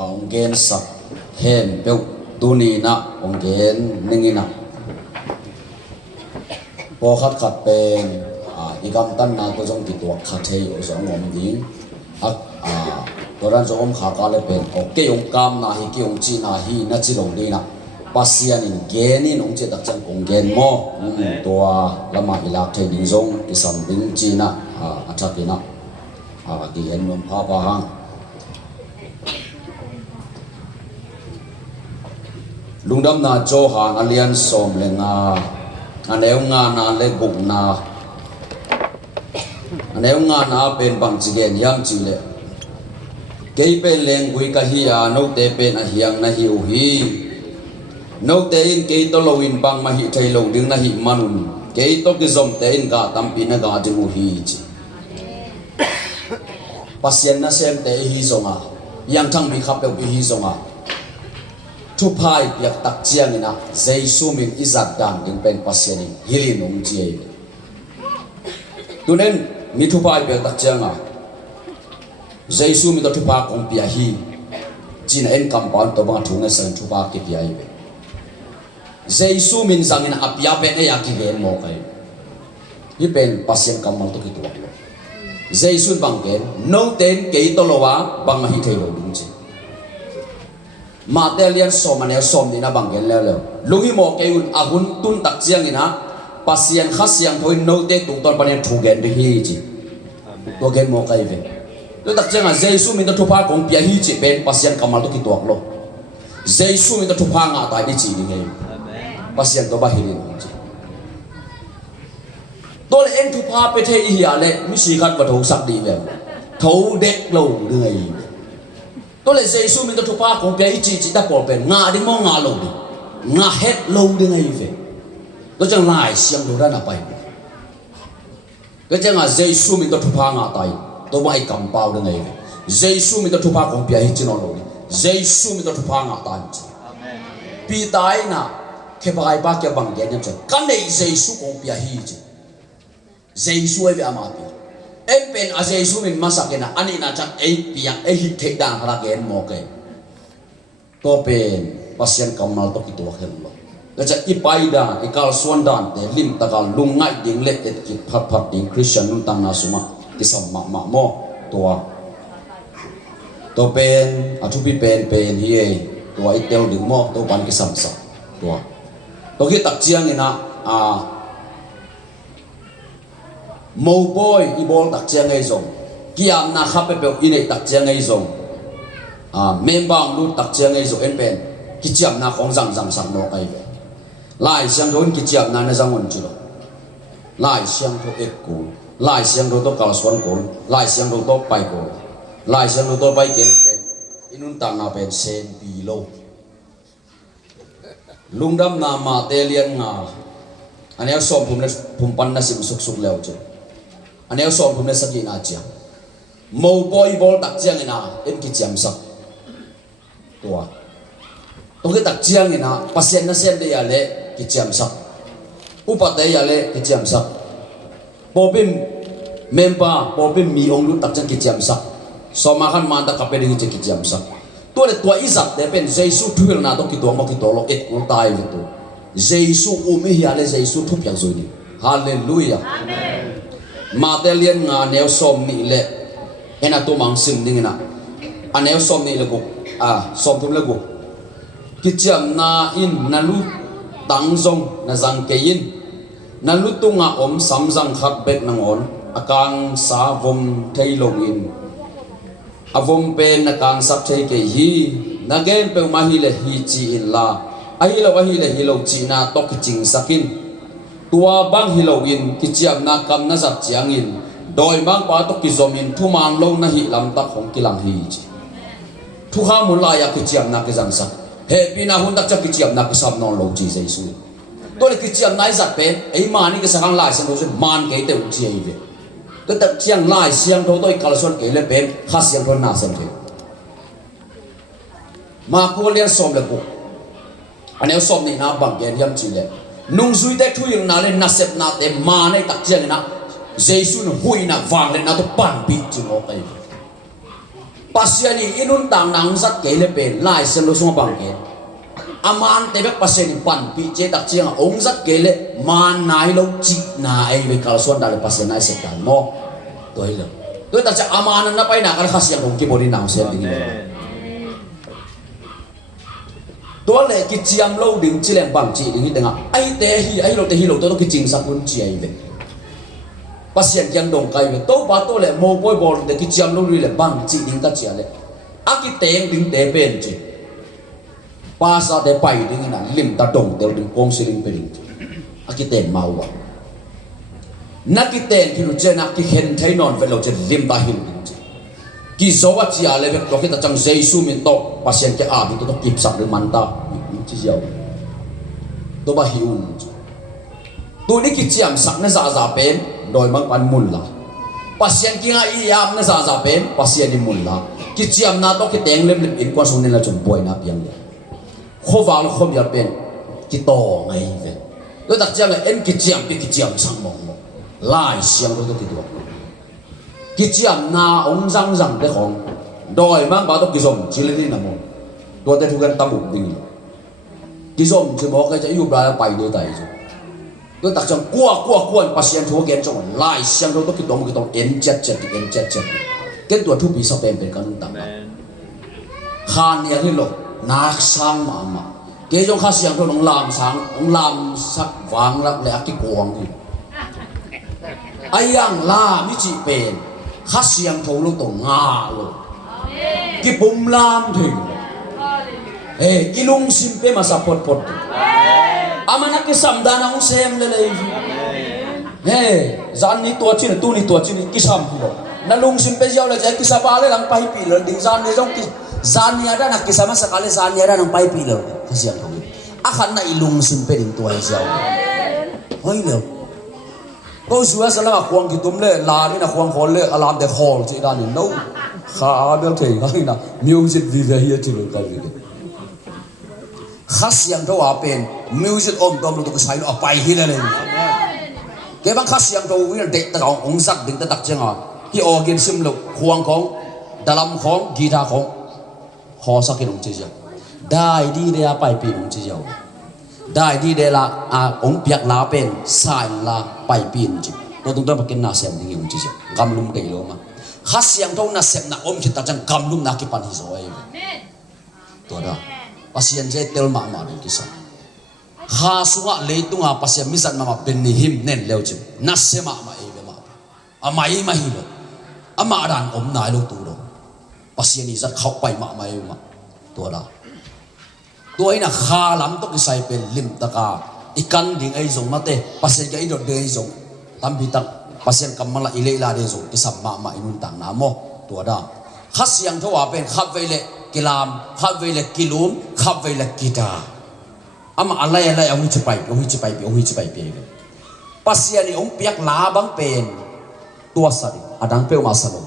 ông gen sắc hem bêu tu ni na ông gen ningina po khát khát pen igam tan na ko jong ki tuak khat thei o jong om ding toran zo om kha ka le pen o ke yong kam na hi ke yong chi na hi na chi long ni na pasian in genin ong che tak chang ong gen mo tua lama ilak thei ding zong isam ding chi na athakina ki en nom pha pa hang lungdam na cho hang alian som le nga aneu nga na le buk na aneu nga na pen bang chi gen yang chi le kei pen leng gui ka hi no te pen a hiang na hi u hi no te in kei to lo in bang ma hi thei lo ding na hi manun kei to ki zom te in ga tam pi na ga ding u hi chi pasien na sem te hi zonga yang thang bi khap pe hi zonga thu phai piak tak chiang ina jesu min izat dan ding pen pasien in hilin ong chi tunen mi thu phai piak tak chiang jesu mi to thu pa kong pia hi chin en compound to bang thunga san thu pa ki pia hi jesu min zangin apia pe e ya ki ven mo kai hi pen pasien kamal to ki to jesu bang ken no ten ke to lowa bang hi thei lo ding chi matelian som ane som dina bang ken le lungi mo ke un ahun tun tak chiang ina pasien khasiang thoi no te tu ton panen thu gen hi chi to gen mo kai ve tôi đặt chân là Giêsu mình đã thu pha cùng bia hi chỉ bên pasien kamal tôi kituak lo Giêsu mình đã thu pha ngã tại đi chỉ đi ngay pasien tôi bahir ini tôi là em thu pha pe thei hi ale mi si khat va thau sak đi về thấu dek lo người tôi là Giêsu mình đã thu pha cùng bia hi chỉ ta bỏ bên ngã đi mo ngã lo đi ngã hết lo đi ngay về tôi chẳng lại xiang đồ ra là bay tôi chẳng là Giêsu mình đã thu pha ngã tại tôi bay cầm bao được ngày Giêsu mình đã thu pha cùng bia hi chỉ nó rồi Giêsu mình đã thu pha ngã tan pi tai na ke bai ba ke bang ge nyam kan nei Giêsu cùng bia hi chỉ Giêsu ai ama pi em pen a Giêsu mình masak na ani na chak ei pia ei hi thek dan hara gen mo ke to pen pasien kamal to ki to khen lo la cha i pai da i kal suan dan te lim takal lungai ding le et ki phat phat ding Christian nun tang na suma kisam ma mo to pen a thu pi pen hi to ai tel ding mo to ban kisam sa to ki tak chiang ina mo boy i bol tak chiang ei zong kiam na khap pe in tak chiang ei zong membang lu tak chiang ei zong en pen ki chiam na khong jang jang sang no kai ve lai siang ron ki chiam na jang on chu lai siang tho ek ku lai siang ro to kal suan ko lai siang ro to pai ko lai siang ro to pai ken pen inun tang na pen sen pi lo lungdam na ma te lian nga ane som phum pan na sim suk suk leo che ane som phum na saki na chia mo boy bol tak chiang ina en ki chiam sak tua to ki tak chiang ina pasien na sen de ya le ki chiam sak upa te ya le ki chiam sak popim mempa popim mi ong lu tak chang ki chiam sak so ma khan man ta ka pe ding ki chiam sak to le tua izat de pen Jesu thuil na to ki to mo ki to lo et ko tai ve to Jesu umi hi ale Jesu thu piang zoi ni hallelujah amen matelian nga neo som ni le ena to mang sim ding na aneo som ni le ko som thum le ko ki chiam na in na lu tang zong na zang ke yin na lu tu nga om sam zang khat bek nang on akang sa vom thei long in avom pen na kang sap thei ke hi na gen pe ma hi le hi chi in la ai lo hi le hi lo chi na to ki ching sakin tua bang hi lo in ki chiam na kam na zat chiang in doi bang pa to ki zom in thu man lo na hi lam tak hong ki lang hi chi thu ha mun la ya ki chiam na ki zang sak he pi na hun tak cha ki chiam na ki sam non lo chi Jesu to le ki chiam nai zat pen ei ma ni ki sakang lai san do se man ke te u chi ai ve to tak chiang lai siang tho toi kal son ke le pen kha siang tho na san the ma ko le som le ko anel som ni na bang gen yam chi le nung zui te thu yung na le na sep na te ma nei tak chiang na Jesu no hui na wang le na to pan pi chi mo kai pasiani inun tang nang zat ke le pen lai sen lo sung bang ke aman te bek pasiani pan pi che tak chiang ong zat ke le man nai lo chi na ai be kal son da le pasian nai se kan mo toi lo toi tak cha aman na pai na kal khas yang ong ki body nang sen dingตัวเล็กกิจยามโลดิ่งจิเลงบังจีดิ่งดิ่งอ่ะไอเตhi loตัวกิจจิงสักคนจีไอเวปัสยันยังดงไกเวตัวบ้าตัวเล็กโมบอยบอลเด็กกิจยามโลดิ่งเล็กบังจีดิ่งตัดจีอะไรอากิเตงดิ่งเตเป็นจีภาษาเตไปดิ่งนั่นลิมตาดงเดลดิ่งกงสิลิมเป็นดิ่งอากิเตงมาวะนักกิเตงที่รู้เจนักที่เห็นไทยนอนเวลาจะลิมตาหินดิ่งจีกิโซวัตจีอะไรเวกตัวkitaจังเซซูมินโตpasien ke abi to kip sak de manta chi jiao to ba hiun tu ni ki chiam sak na za pen doi mang pan mun la pasien ki nga i yam na za pen pasien ni mun la ki chiam na to ki teng lem in kwa sun la chum boy na piang le kho wal khom ya pen ki to ngai ve to tak chiam en ki chiam pi ki chiam sang mong lai siang to ki do ki chiam na ong jang jang de khong đòi mang báo tóc kỳ dòng chỉ lên đi nằm một đôi tay thu gan tâm ổn định kỳ dòng chỉ bỏ cái chạy yêu ra bài đưa tay rồi tôi đặt trong qua pasien thu gen trong lại xem đâu tôi cái tổng en chết cái tuổi thu bị sao bền cái nông tạm khan nhà thì lộ nát sang mà cái trong khát xem đâu ông làm sáng ông làm sắc vàng lắm lại cái cuồng gì ai yang làm như chị bền khát xem thấu lúc tổ ngà rồi cái bùm lam thì ilung simpe masa pot amana cái samdana ông xem lên zan ni tua chín tu ni tua chín cái sam rồi na lung simpe giao là cái sapa lên lang pai pi rồi ding zan ni trong cái zan ni ada nak cái sama sekali zan ni ada nang pai pi rồi cái siang thôi akan na ilung simpe ding tua giao hoi lo câu suy sẽ là khoang cái tôm lệ là đi là khoang khol lệ alam để khol chỉ là nhìn đâu khá được thì cái nào music vì vậy hiện chỉ được cái gì khát xiang đâu à bên music ôm tôm lúc cái sai nó bay hi lên cái bang khát xiang đâu vì để ta ông sắc định ta đặt chân à cái organ sim lục khoang khong dalam khong guitar khong ho sắc cái ông chơi đại đi để bay pin ông chơi đại đi để là ông biak lá bên sai là bay pin chứ tôi tung ra cái nào xem thì ông chơi gam lum cái đó mà khát xiang đâu na xem na ôm chỉ ta chẳng gam lum na cái pan hi rồi tôi đó pasien je tel ma đi cái sao ha suwa lấy tung à pasien misan mà bên ni him nên leo chứ na xem mà về mà amai mà hi lo ama đàn ôm nai lo tu đó pasien ni rất khóc bay mà tôi đó tôi na kha lắm tôi cái sai bên lim ta cả ikan ding ai zong mate pasien cái đó de zong tam bi tak pasien kamala ile la de zong cái sam ma inun tang na mo tôi đó khát xiang thâu à bên khắp về lệ kilam khắp về lệ kilum khắp về lệ kita ama alai ông chỉ bay pasien ni ông piak lá bang pen tua sari adang pe ma salo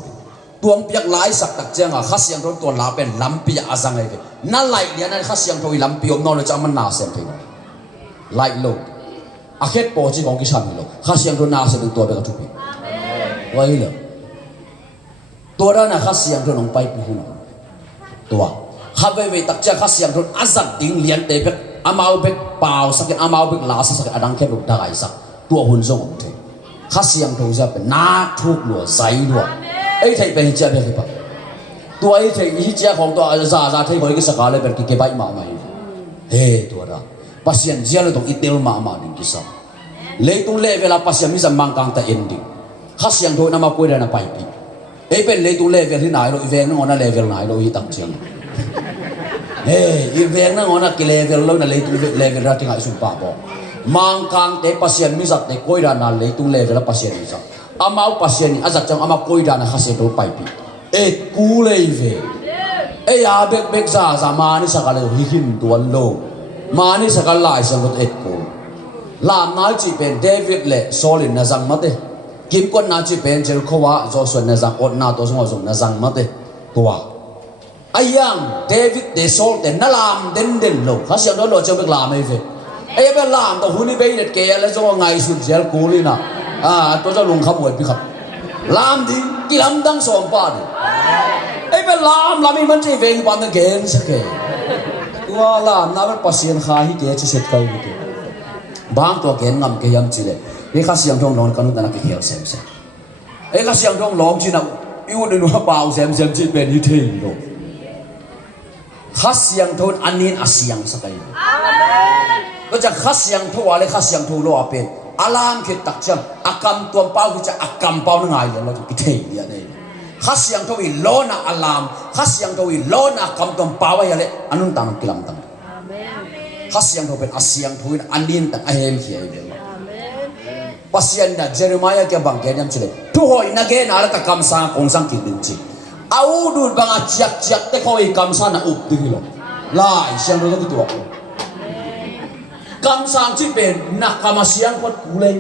tuang piak lai sak tak changa khát xiang thâu tua lá pen lampi azang ai na lai dia na khát xiang thâu lampi om no le chaman na sem thei lai lo akhet po chi ngong ki san lo khát xiang thâu na se tua be ka thupi wai lo tua da na khát xiang thâu nong pai pi hu tua khắp về tak cha khát xiang thâu azat ding lian te bek amau bek pau sakin amau bek la sakin adang khet luk da ai sak tua hun zong om thei khát xiang thâu ja pe na thuk lo sai lo ai thei pe cha be pa tua ai thei hi cha khong to za thei hoi ki saka le ber ki bai ma mai he tua da pasien jia le dong itel ma ding ki sa le tung le vela pasien mi sam mang kang ta ending khát xiang thâu na ma poi da na pai pi ei pen le tung level hi nai lo veng na ngona level nai lo hi tang chiang i veng na ngona ki level lo na le tung level ra tingai sum pa bo mang kang te pasien mi zat te koi ra na le tung level pasien mi zat amau pasien ni azat chang ama koi ra na khase do pai pi ku le ve ya bek za ma ni sakale hi him tuan lo ma ni sakal lai sang got ku lam nai chi pen David le Solin na zang mate kim kon na chi pen jel khowa Joshua na zang ot na to song na zang mate tua ayang David de Sol de na lam den lo kha siam lo cheu bek lam ai ve ai be lam to huni be net ke la zo ngai su jel ku li na to zo lung kham wet bi khap lam di ki lam dang som pa di ไอ้เป็นลามลามีมันที่เวงปันตะเกนสักแก่ตัวลามน่าเป็นปัสเซียนขาฮิเกจะเสร็จกันอยู่ตัวบางตัวเกนงำเกียมจีเลยไอ้ข้าเสียงทองนอนกันนั่นนักเขียวเซมเซมไอ้ข้าเสียงทองร้องจีน่ะอยู่ในหัวเปล่าเซมเซมจีเป็นฮิเทียโลข้าเสียงทองอันนี้อาเสียงสักแก่ก็จะข้าเสียงทองอะไรข้าเสียงทองโลอาเป็นอารามคิดตักจังอากรรมตัวเป้าคือจะอากรรมเป้าหนึ่งไงเลยเราจะพิเทยเนี่ยนี่ข้าเสียงทวีโลนะอารามข้าเสียงทวีโลนะกรรมตัวเป้าไว้เลยอันนั้นตามกิลัมตังข้าเสียงทวีเป็นอาเสียงทวีอันนี้ตั้งเอเมเขียเลยปัสยันนะเจเรมายาแกบังแกยังเฉลยทุกคนนักเกณฑ์อะไรตะกรรมสร้างองค์สังกิรินจิเอาดูบังอาจักจักแต่เขาไอ้กรรมสร้างน่ะอุบดึงหรอกไล่เสียงเราต้องตัวกรรมสร้างที่เป็นนักกรรมเสียงคนกูเลย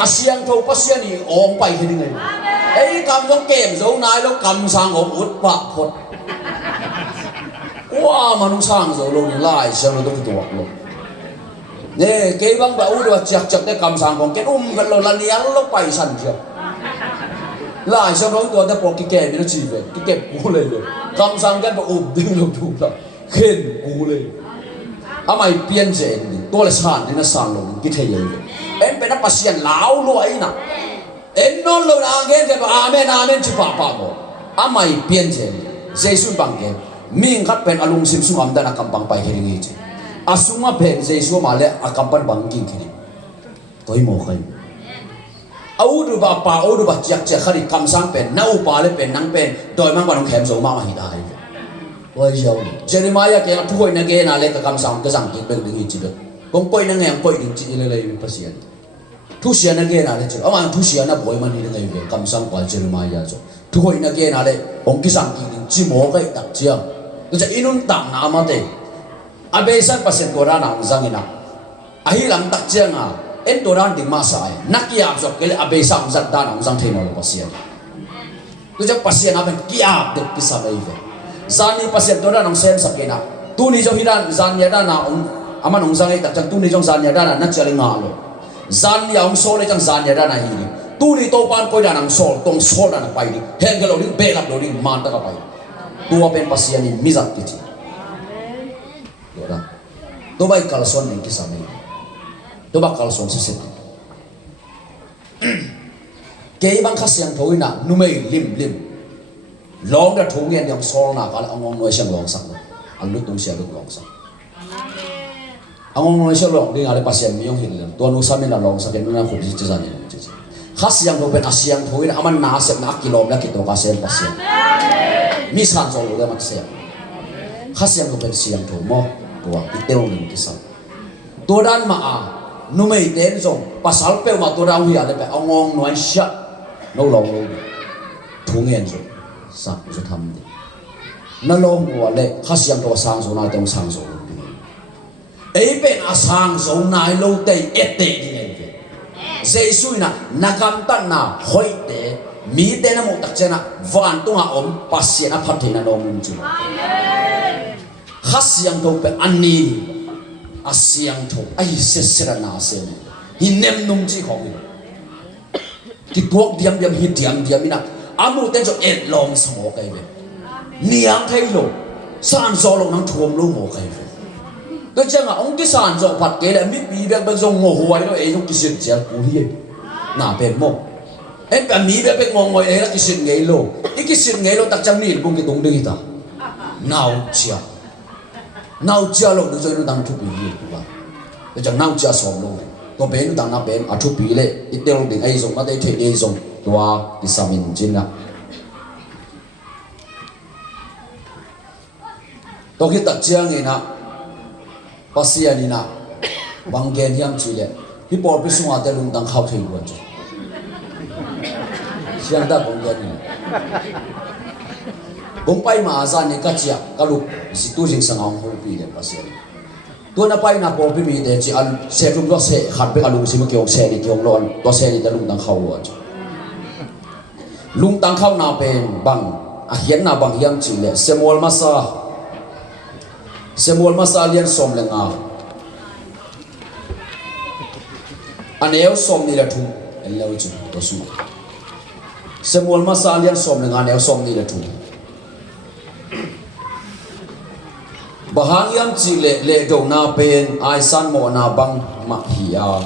อาเสียงทวีปัสยันนี่ออกไปแค่นี้เลยไอ้กรรมต้องเก็บโซ่นายแล้วกรรมสร้างของอุดปะพดว่ามันต้องสร้างโซ่ลงไล่เสียงเราต้องตัวลงเนี่ยเกี่ยงแบบอุดว่าจักได้กรรมสร้างของเก็บกันเราละเนียเราไปสั่นเชียวไล่เสียงเราตัวแต่พอกี่แก่ไม่ได้ชีวิตกี่เก็บกูเลยกรรมสร้างกันแบบอุดดึงเราถูกแล้วเข็นกูเลยทำไมเปลี่ยนเจนตัวละสั่นนี่นะสั่นลงกี่เทียนเอ็มเป็นนักปัสยันลาวรวยนะเอ็นนอนเราอาเกนกันอาเมนอาเมนชิปะปะโมทำไมเปลี่ยนเจนเจสุนบังเกนมิงคัดเป็นอารมณ์สิมสุงอัมดานักกำบังไปเฮริงเจอาสุงมาเป็นเจสุมาเลอากัมปันบังกิงเฮริตัวอีโมกันเอาดูบะปะเอาดูบะจักจักขริคำสั่งเป็นน้าอุปาเลเป็นนังเป็นโดยมันก็ต้องแข็งโซมาหิดาเลยว่าเจ้าเจเรมายาเกนทุกคนนักเกนอะไรกับคำสั่งก็สั่งกินเป็นดึงจิตคงไปนั่งแงไปดึงจิตเลยปัสยันทุกเสียนักเกนอะไรเจ้าเอาทุกเสียนับบ่อยมันนี่เลยคำสั่งกว่าเจเรมายาเจ้าทุกคนนักเกนอะไรองค์กิสั่งกินจิโมก็ตักเจียงก็จะอินุนตังนามาเตอาเบสันปัสยันตัวนั้นองค์สังอินะอาฮิลังตักเจียงอ่ะเอ็นตัวนั้นดิ่งมาสายนักยาบจบก็เลยอาเบสันจัดด้านองค์สังเทนอลปัสยันก็จะปัสยันอะไรกิอาบเด็กกิสาไม่เว้ซานีปัสยันตัวนั้นองค์เซมสักเกนะตัวนี้จงฮิดันซานยาด้านน่ะองค์อามันองค์สังเกตจังตัวนี้จงซานยาด้านน่ะนักเจริญงาโลซานยาองค์โซเลยจังซานยาด้านน่ะฮีตัวนี้โตปานก็ได้นังโซตรงโซนั่นไปดิเฮงกะโลดิเบลับโลดิมันตะกะไปตัวเป็นปัสยันนี่มิจักกิจิตัวนั้นตัวใบกาลสอนนี่กิสามีตัวใบกาลสอนสิสิเกี่ยบังคัสยังทวินะนุ่มลิมลองจะทุ่งเงินยังโซน่ะก็เลยเอางงน้อยเชียงลองสักอันลุตุงเชียงลุลองสักเอางงน้อยเชียงลองดิ้งอะไรปัสยังมียงเห็นเลยตัวนู้สามีน่ะลองสักเดี๋ยวนู้นคนที่จะจานนี่ข้าเสียงเราเป็นอาเซียนทวีนะมันนาเสียนักกิโลแล้วกิโลกาเซียนปัสยังมีสันโซลูเลยมันเสียงข้าเสียงเราเป็นเสียงถูกมั้งตัวอีเตลหนึ่งที่สันตัวด้านมานุ่มเต้นส่งปัสสาวะเปรี้ยวมาตัวเราเหี่ยเลยไปเอางงน้อยเชียน้องลองลงทุ่งเงินส่งสักจะทำดินั่นลงหัวเลยข้าเสียงตัวสร้างส่งนายต้องสร้างส่งไอ้เป็นอาสร้างส่งนายโลเตยเอเตยนี่ไงเจสุยนะนักำตันนะหอยเตมีเตนะมุตักเจนะวันตุงอาอมปัสเซียนะพัฒนาโนมุนจุข้าเสียงตัวเป็นอันนี้อาเสียงตัวไอ้เสสระนาเซนหินเนมนุ่มจีของมันที่พวกเดียมหินเดียมนี่นะอามุเตนจะเอ็ดลองสมองไกเวเนียงไทยโลสานโซลงนั่งทวมลูกโมไกเวก็จังอ่ะองค์ที่สานโซผัดเกลือมิบีแบบเป็นทรงหัวแล้วเององค์ที่เสียเจ้ากูเฮียน่าเป็นโมเอ็นแบบมีแบบเป็นงงเองแล้วที่เสียไงโลอีกที่เสียไงโลตักจังนี่บุ้งกิตงดึงตาน่าเจียโลดูจอยนู่นตั้งทุบปีเลยถูกป่ะก็จังน่าเจียสมโลตัวเป็นนู่นตั้งน่าเป็นทุบปีเลยอีเดียวดึงไอ้ทรงมาได้เทไอ้ทรงตัวที่สามินจินนะตัวที่ตัดเชียงเองนะปัสยานี่นะบางเกณฑ์ที่ยังจีเลยพี่ปอพิสุมาแต่ลุงตั้งเข้าถึงวันจุเชียงได้บางเกณฑ์นี่ผมไปมาอาจารย์นี่ก็เจียก็ลุกสิตัวจริงสังหารหัวปีเลยปัสยานี่ตัวนั้นไปนะปอพิมีเดจิอันเสรุปว่าเสขัดไปกับลุงสิมาเกี่ยวเสนี่เกี่ยวร้อนตัวเสนี่แต่ลุงตั้งเข้าวันจุลุงตั้งเข้านาเป็นบางเห็นนาบางยังจีเลยเซมวลมาซาเลียนสมเลงอาอันเอวสมนี่แหละทุ่งเอลเลวจุดตัวสุมาเซมวลมาซาเลียนสมเลงอาเอวสมนี่แหละทุ่ง bahang yam chi le do na pen ai san mo na bang ma hi a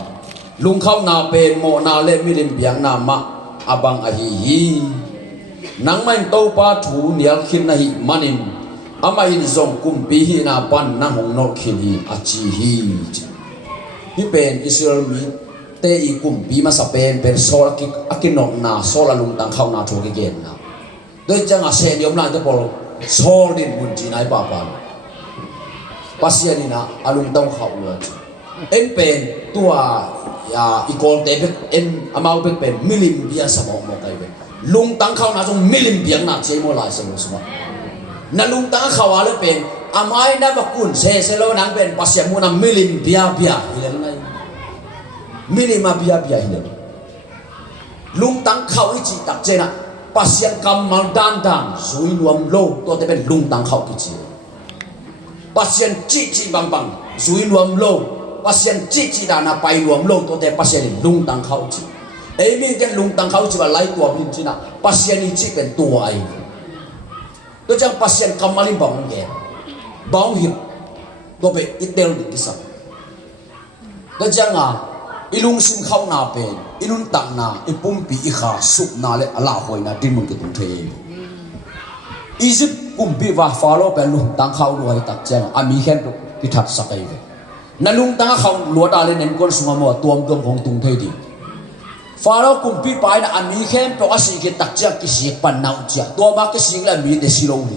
lung khau na pen mo na le milim biang na ma abang a hi nang mai to pa thu nial khin na hi manin ama in zong kum pi hi na pan na hong no khin hi a chi hi pen Israel mi te i kum pi ma sa pen sol ki akinok na sol alung tang khau na thu ki gen na doi chang a se niom la te pol sol din mun chi nai pa pa pasianina alung tang khau lo en pen tua ya ikol te en amau pen milim bia sa mo kai pen lung tang khau na jong milim biang na che mo lai se lo sma na lung tang khau ale pen amai na bakun se lo nang pen pasian mu na milim bia hilen nai milim bia hilen lung tang khau i chi tak che na pasian kam mal dan zui luam lo to te pen lung tang khau ki chi pasian chi bang zui luam lo pasian chi da na pai luam lo to te pasian lung tang khau chi ei min ten lung tang khau chi ba lai tua min chi na pasian ni chi pen tua ai to chang pasian kamalin bang ge bang hi to be itel ni ki sa to chang a ilung sim khau na pen ilun tak na ipum pi i kha sup na le ala hoi na din mun ki tum the Egypt kum bi wa follow pen lung tang khau loi tak chang ami khen ki that sa kai ve na lung tang khau lo da le nen kon sunga mo tuam hong tung the di Faro kumpi pai na ami khem to asi ke takcha ki si pan nau cha to ba ke sing la mi de silo ni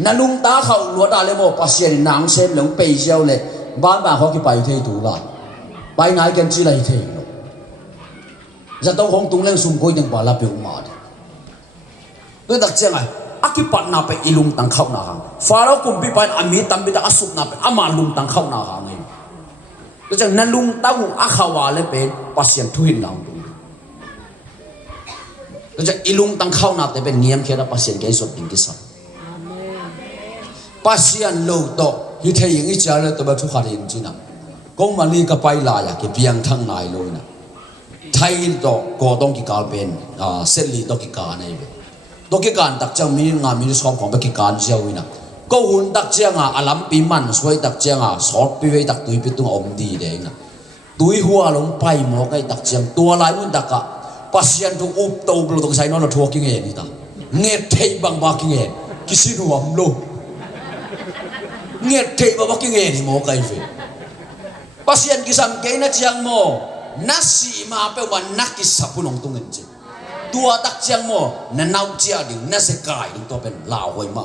na lung ta khau lo da le mo pasien nang sem long pe jiao le ban ba ho ki pai the tu la pai nai kan chi lai the lo za to hong tung leng sum koi deng ba la pe ma de to tak chang ai aki pat na pe ilung tang khau na hang Faro kumpi pai ami tam bi da asup na pe ama lung tang khau na hang to chang na lung tang a khawa le pe pasien thu hin lang to chang ilung tang khau na te pe niam khela pasien ke so ting ki sa pasien lo to hi thei ing i cha le to ba thu kha rin chi na kong mali ka pai la ya ke piang thang nai lo na thai to ko dong ki kal pen sel li to ki ka nei be to ki kan tak chang mi nga mi som khom ba ki kan jiao ina ko hun tak chiang alam pi man soi tak chiang sort pi ve tak tui pi tung om di de na tui hua long pai mo kai tak chiang tua lai mun tak ka pasien tu up to blo to sai no lo thoking e ni ta nge thei bang ba ki nge kisi nu am lo nge thei ba ki nge ni mo kai ve pasien ki sam ke na chiang mo nasi ma pe wan nak ki sapunong tung en chi tua tak chiang mo na nau chia ding na se kai ding to pen la hoi ma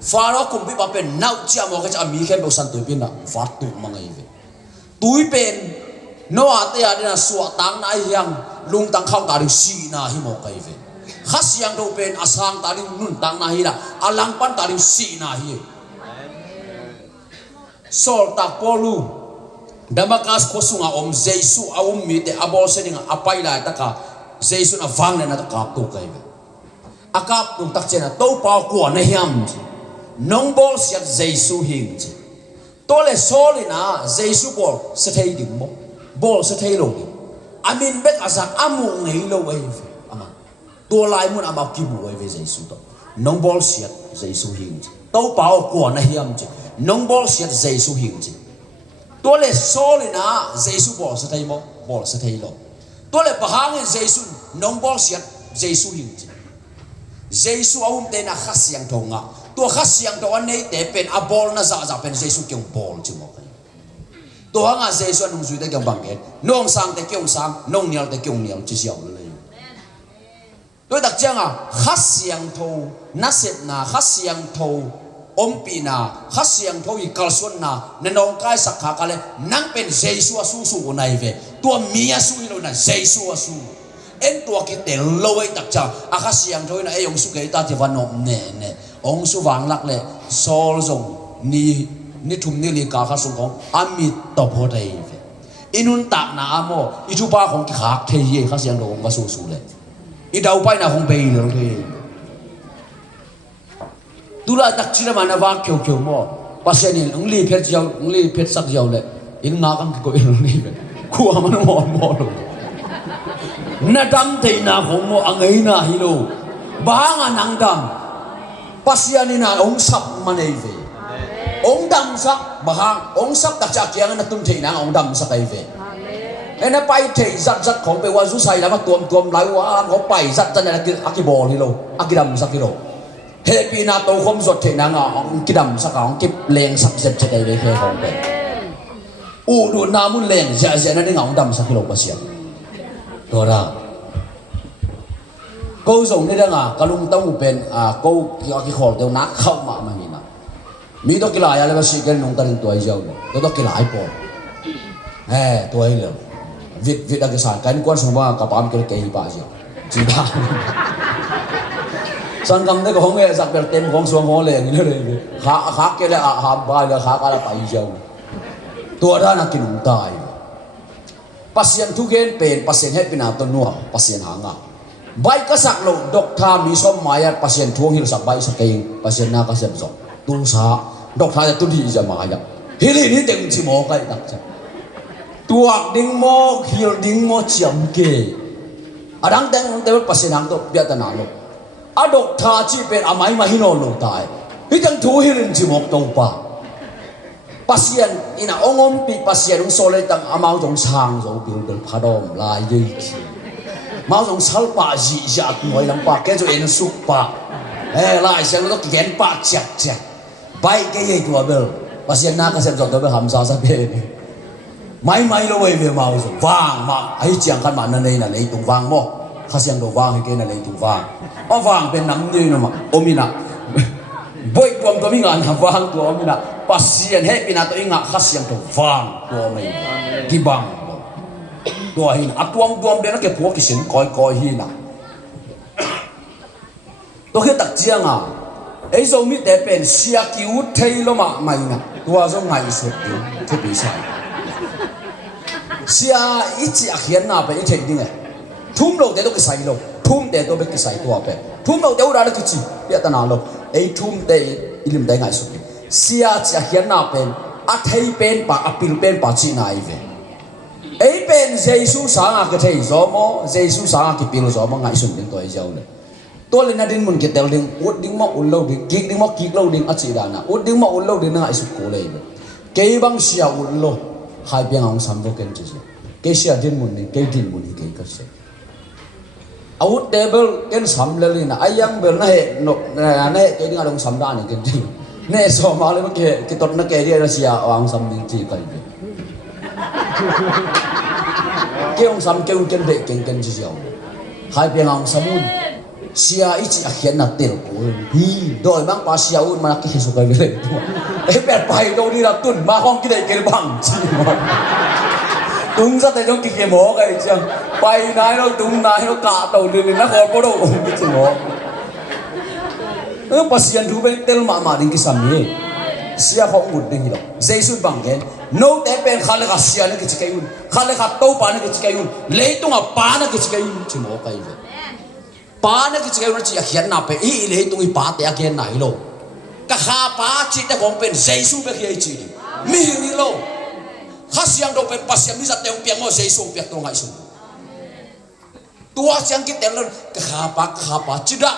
Faro kumpi pa pen nau chia mo ka cha mi khem bo san tui pin na fat tu mangai ve tui pen no ate ya na suwa tang na yang lung tang khau ta ri si na hi mo kai ve khas yang do pen asang ta ri nun tang na hi la alang pan ta ri si na hi sol tak polu damakas khosunga om jesu awum mi te abol sening apai la ta ka jesu na wang na ta kap tu kai ve akap tu tak chena to pa ko na hiam nong bol siat jesu hing chi to le solina jesu bol se thei ding mo bol se thei lo amin bek asa amu ngei lo wei ama to lai mun ama ki bu wei jesu to nong bol siat jesu hing chi to pa ko na hiam chi nong bol siat jesu hing chi to le solina jesu bol se thei mo bol se thei lo to le bahang jesu nong bol siat jesu hing chi jesu awum te na khasyang thonga to khasyang to anei te pen abol na za pen jesu kyong bol chi mo kai to hanga jesu nung zui te kyong bang ke nong sang te kyong sang nong nial te kyong nial chi siao le to dak chang khasyang tho na set na khasyang tho ompi na khasyang tho I kalson na nanong kai sakha kale nang pen jesu asu su nai ve to mi asu lo na jesu asu en tua ki tel loi tak cha akhasyang thoi na eyong su ke ta ti van nom ne ong su wang lak le sol zong ni thum ni li ka kha sung kong amit to pho dai inun tak na amo I thu pa khong ki khak thei ye khasyang lo ong ka su le I dau pai na khong bei lo the tu la tak chi na ma na wa kyo mo pasien ni ong li phet jiao ong li phet sak jiao le in nga kang ko in ni be khu ma no mo lo na dam te na hong mo angai na hilo bahanga nang dam pasiani na ong sap manei ve sak bahang ong sak tak cha kiang na tum thei na ong dam sak ai ve en na pai thei zat khong pe wa zu sai la ma tuam lai wa ko pai zat chan na ki akibol hi lo akidam sak hi lo happy na to khom zot thei na nga ong kidam sak ong kip leng sak zet che dai ve he khong pe u du na mun leng ja na ding ong dam sak hi lo pasian to ra câu dùng đây là kalung tông bên câu cái khổ tiêu nát không mà nhìn nào mi đó cái lại là bác sĩ cái nông dân tuổi giàu đó cái lại bỏ tuổi rồi Việt là cái sản cái quan trọng mà cả bám cái cây bà gì chỉ ba sản cầm đấy có không nghe giặc bèo tem không xuống không liền như thế khác cái là hàm ba là khác là bảy giàu tuổi đó là cái nông tài pasien thu gen pen pasien hết pina to nuo pasien hanga bai ka sak lo dokta mi som maya pasien thuang hil sak bai sakai pasien na ka sem zo tung sa dokta ya tu di ja maya hili ni teng chi mo kai tak cha tuak ding mo hil ding mo chiam ke adang teng te pasien hang to bia ta na lo a dokta chi pen amai ma hino lo tai hi teng thu hilin chi mo to pa pasien ina ongom pi pasien ung solai tang amau jong sang zo bil phadom lai dei mau dùng sal pa gì dạ ngồi làm pa cái rồi nó sụp pa lại xem nó kén pa chặt bay cái gì của bel pasien na cái xem rồi tôi hàm sao thế máy lo về mau dùng vàng mà ấy chẳng căn bản này là lấy tung vàng mo khai xem đồ vàng cái này lấy tung vàng mà vàng bên nắm như mà omina bôi tuam tuam ingat vàng tuam omina pasien hết pina tôi ingat khai xem đồ vàng tuam này kibang tua hin tuam đến nó cái phố cái xin coi hin à tôi khi tắc chiang à ấy rồi mi để bên xia cứu thấy lo mà mày nè tua rồi ngày suốt đi thế bị sao xia ít chỉ khiến nào bên ít thấy đi này thum lâu để tôi cái sai lâu thum để tôi biết cái sai tua bên thum lâu đâu ra được cái gì biết ta nào lâu ấy thum để ilim để ngày suốt xia chỉ khiến nào bên thấy bên bà apil bên bà chỉ này về ấy bên Giêsu sáng cái thầy gió mò Giêsu sáng cái pil gió mò ngày xuân đến tuổi giàu này tôi lên đến muốn cái tàu đến út đến mò út lâu đến kik lâu đến ở chỉ đàn à út đến mò út lâu đến ngày xuân cố lên cái băng xia út lâu hai bên ông sắm vô cái gì cái xia đến muốn đến cái muốn cái gì út table cái sắm lên là ai yang bel này này cái tiếng ông sắm ra này cái gì này số mà lên cái tốt nó cái gì là xia ông sắm đến gì cái cái ông sắm kêu chân vệ chân gì giàu hai bên ông sắm un xia ít chỉ khiến là tiền của hi đôi mang pa xia un mà cái số cái này ấy bẹt bay đâu đi là tuần mà không cái này cái bằng chi mà tung ra tới trong cái mỏ cái chẳng bay nái nó tung nái nó cả đầu đi nó còn có đâu cái gì mỏ pasien thu bên tel mà đi cái sắm gì xia không một đinh đâu dây xuân bằng cái nô té bên khá là cái xia nó cái chỉ cái un khá là cái tàu pa nó cái chỉ cái un lấy tung à pa nó cái chỉ cái un chỉ mỏ cái vậy pa nó cái chỉ cái un chỉ khiến nào pe ý lấy tung pa té cái này lo cái ha pa chỉ té không bên dây xuân bên cái chỉ mi hiểu lo khá xiang đâu bên pasien mi ra té ông piang mo dây xuân piang tung ngày xuân tua xiang cái té lên cái ha pa chỉ đã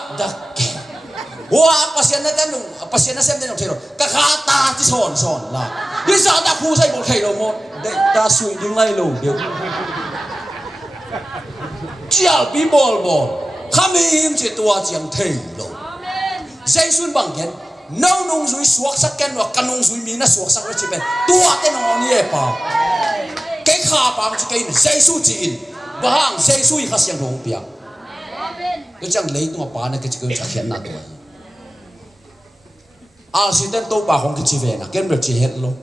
wah pasien na xem tên thầy rồi các ta chỉ sòn là bây giờ ta khu dây một thầy rồi một đây ta suy đứng ngay lù được chial bí bol khám im chỉ tua chiang thầy rồi dây xuân bằng kiến nông nông suy suộc sắc ken hoặc căn nông suy mi na suộc sắc nó chỉ bên tua tên nó như vậy bảo cái khá bằng chỉ cái dây xuân chỉ in và hàng dây xuân khá xiang rong piang cái chẳng lấy tua pa này cái chỉ cái hiện na tua accident to pa không cái chi về na ken được chi hết luôn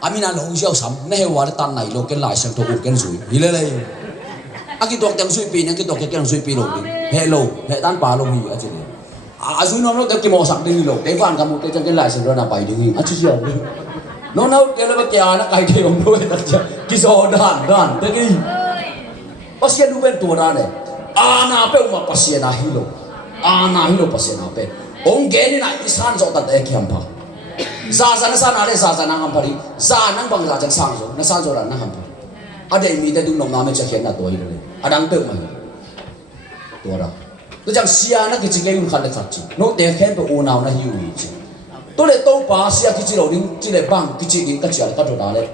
amina long jiao sam na hewa tan này lo ken lai sang to ken zui hi le le aki dok tang zui pi na ki dok ke ken zui pi lo hello he tan pa lo hi a chi a zui no lo te ki mo sak ding lo te fan ka mu te chang ken lai sang ro na pai ding a chi jiao no ke le ba kya na kai the om lo ta cha ki so dan te ki pasien du ben tu na ne ana pe ma pasien na hi lo pasien na pe ông cái này là isan zo tat ek yam pa za na san ale za na ngam pari za nang bang za chang sang zo na san zo la na ham pa ade mi te du nong na me cha khen na to hi le adang pe ma to ra to jang sia na ki chi ke un khan le khat chi no te khen pe o naw na hi u chi tôi lại tàu pa xia cái chỉ đầu đinh chỉ lại bang cái chỉ đinh cái chỉ là cái đồ đá đấy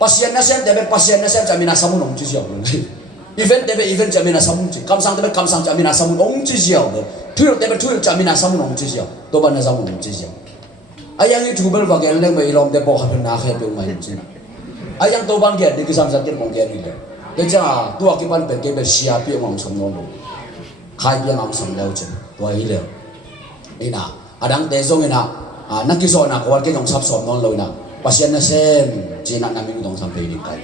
pasien na xem để pasien na xem chả mình là samun ông chỉ giàu rồi event để event chả mình là samun chỉ cam sang để cam sang chả mình là samun ông chỉ giàu rồi thuê để thuê chả mình là samun ông chỉ giàu tôi bạn là samun ông chỉ giàu ayang youtuber và cái này mấy lòng để bỏ hạt na khai biểu mày chứ ayang tôi bạn cái đi cái sam sang cái mong cái đi đấy để cho tôi cái bạn bên cái bên xia biểu mong sống nó khai biểu mong sống lâu chứ tôi ấy liệu đây nào adang để giống như nào năng cái số nào có cái dòng sắp sọt non lâu nào pasien na xem chỉ nak namin dong sampai di kai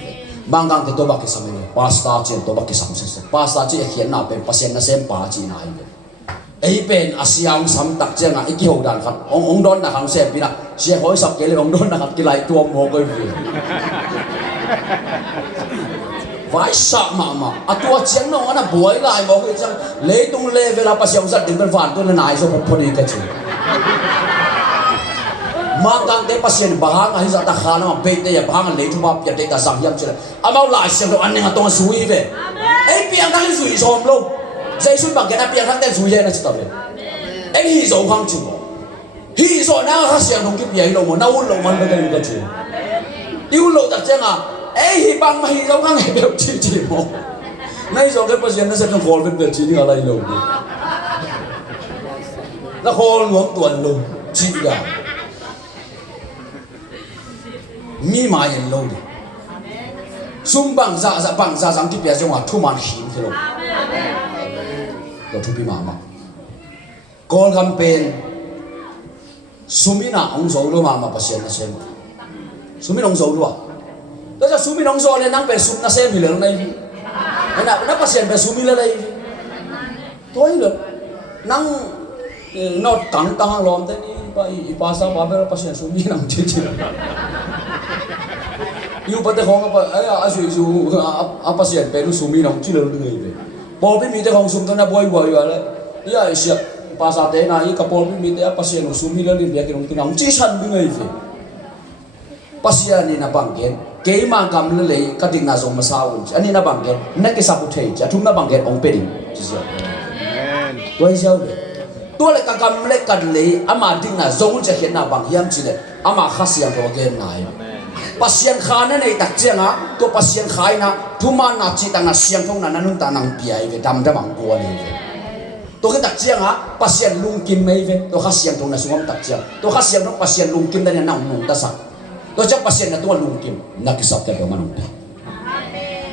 manggang te to bak sampai pasta chen to bak sam se pasta chi khian na pe pasien na xem pa chi na ai pen asiang sam tak chenga iki ho dan khat ong don na hang se pina se hoi sap ke le ong don na khat ki lai tuam ho koi vi vai sa ma atua cheng no ana buai lai mo ke chang le tung le vela pasiang zat ding van to na nai so pho ni ka chi manggang te pasien bahang ai za ta khana ma be te ya bahang le thu ba pya te ta sang yam chila amau lai siang do an nga tong sui ve ai piang dang sui som lo zai sui bang ke na piang dang te sui ye na chita ve ai hi zo hang chu hi zo na ha siang dong ki pi ai lo mo na u lo man ba ka ka chu tiu lo ta chang a ai hi bang ma hi zo hang he be chi chi mo nai zo ke pasien na se tong khol ve chi ni ala lo na khol nuam tuan lo chi ga mi ma yen lo de sum bang za zang ki pya jong a thu man him ke lo to thu pi ma kol gam pen sumina ong zo lo ma pasien na sem sumin ong zo lo to ja sumin ong zo le nang pe sum na sem hi le nai vi na pasien pe sumi le lai vi toi lo nang not tang lom te ni pa sa ba be pasien sumi nang chi yêu bắt được không ấy à suy apa sih peru sumi nong chỉ là được người về bò bị mít không sum tôi bôi bôi rồi đấy iya siap pasar teh na iya kapol bị mít apa sih nong sumi là đi biar kita nong chỉ san được người về pasien ni na bangken kei mang kam le le kating na zong masawun ani na bangken na ke sapu thei cha thum na bangken ong peding chỉ sao tôi sao tôi lại kam le kan le ama ding na zong cha hiện na bang hiam chỉ le ama khasiang ko gen nai pasien khana nei tak chenga to pasien khaina thuma na chi tanga siang thong na nanun ta nang piai ve dam ang ko ni ve to ke tak chenga pasien lung kim mai ve to kha siang thong na sungam tak cheng to kha siang thong pasien lung kim da na nang ta sa to cha pasien na to lung kim na ki sap ta be manung ta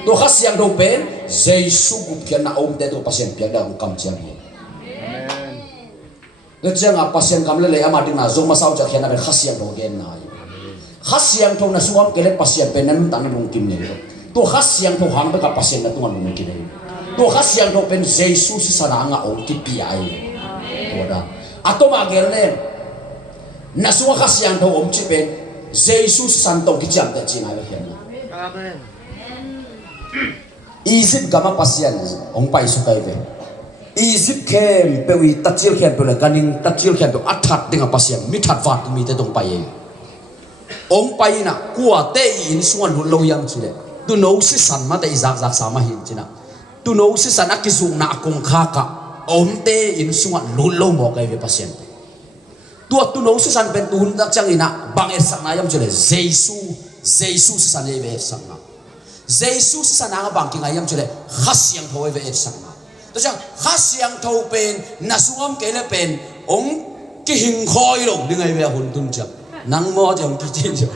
to kha siang do pen jesu gup khian na om te to pasien pia da kam cheng hi amen to chenga pasien kam le ama ding na zo ma sau cha khian na be kha siang do gen na khasiang thong na suam kele pasien penan tan lung kim ne to khasiang thong hang ka pasien na tungan lung kim ne to khasiang thong pen jesus sana nga om ki pi ai to da atoma gerne na suwa khasiang thong om chi pen jesus san to ki jam ta chi na le hian amen Egypt gama pasien ong pai su kai ve Egypt kem pe wi tachil kem pe la ganing tachil kem pe athat dinga pasien mi that wat mi te tong pai ông bay na qua tê in suan hụt lâu yang chile tu nấu si san mà tê zak sama hin china tu nấu si san akizung na akong khaka ông tê in suan hụt lâu mo kai ve pasien tu nấu si san pen tu hun tak chang ina bang er sang na yam chile jesu si san ye ve sang na jesu si san nga bang ki ngayam chile khasiang thoi ve er sang na to chang khasiang tho pen na suam ke le pen ông ki hing khoi lo dingai ve hun tun chang nang mo jam ki chin jo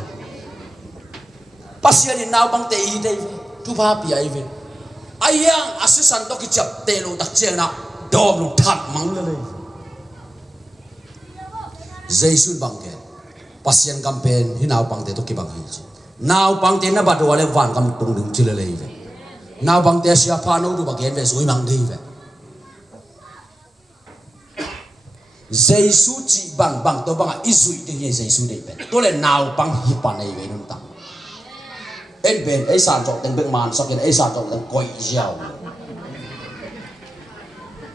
pasien ni naw bang te i dei tu pa pi ai ve ayang asisan to ki chap te lo tak che na dom lu that mang le le jesu bang ke pasien campaign hi naw bang te to ki bang hi naw bang te na ba do le van kam tung ding chi le le ve naw bang te sia pa no du ba gen ve soi mang dei ve Jesu chỉ bang to bang isui tiếng nghe Jesu đấy bên tôi lại nào bang hi pan này về nung tang em bên ấy sản trộn tiếng bên màn sau khi ấy sản trộn tiếng quậy giàu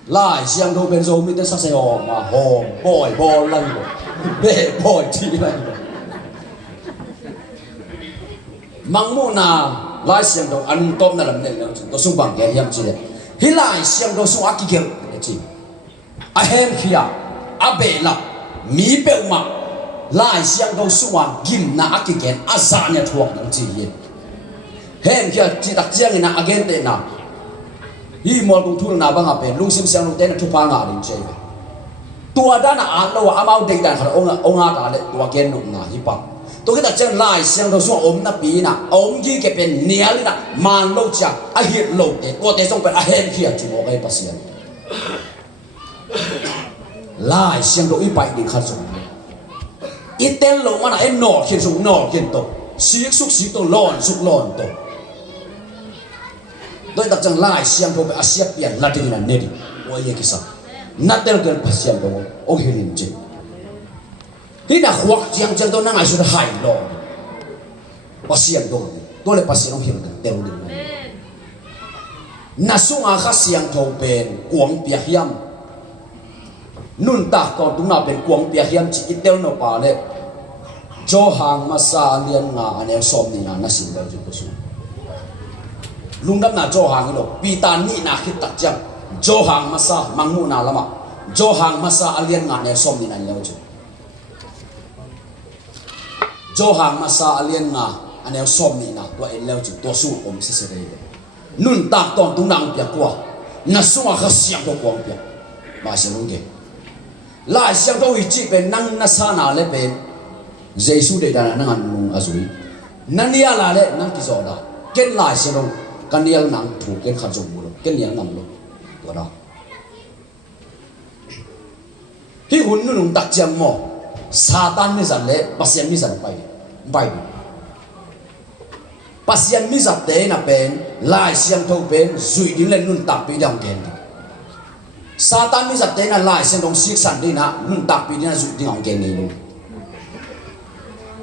lại xiang đâu bên rồi mình tới sao hồ mà hồ bòi lây rồi bể bòi chi lây rồi mang mu na lại xiang đâu ăn tôm na làm nên tôi sung bằng cái hiểm chi đấy hi lại xiang đâu sung aki kiểu đấy chi a hem kia a bể là mi pe ma lai siang do suwa gim na akigen azanya thuak nang chi yin hem kia chi tak chiang ina again te na hi mol tung thul na banga pe lungsim siang lu te na thupa nga rin che tua da na a lo amau dei dan khar onga ta le tua gen nu na hi pa to ke ta chen lai siang do suwa om na pi na om gi ke pen nial na man lo cha a hit lo te tua te song pe a hem kia chi mo kai pasian lai siang do i pai ding khar song itel lo mana em nor khin sung nor khin to siek suk si to lon suk lon to doi tak chang lai siang to a siap pian la tin na ne di o ye ki sa natel ger pasiam do o hirin je hi na khwak chiang chang to na ngai su hai lo pasiam do to le pasiam hirin tel din na sung a kha siang to pen kuang pia hiam nun ta ko tung na pen kuang pia hiam chi itel no pa le jo hang masa lian nga ane som ni na sim ba ju ko su lungdam na jo hang lo pi tan ni na khit tak jam jo hang masa mangmu na lama jo hang masa alian nga ne som ni na lo ju jo hang masa alian nga ane som ni na to en lo ju to su om se se re nun ta ton tung nang pia kwa na su a kha siang ko kwang pia ma se lung ge la siang to wi chi pe nang na sa na le pe Giêsu để đàn năng ăn nung azui nania là đấy năng kí gió đó kết lại xem đâu cái niel năng thủ kết khát dùng luôn kết niel nằm luôn đó đó khi hun nu nung đặc chém mò Satan mi giật lệ pasien mi giật bay pasien mi giật đấy là bên lại xem thâu bên duy đi lên nun tạp bị đằng kén Satan mi giật đấy là lại xem đông siết sản đi na nun tạp bị đằng duy đi đằng kén này luôn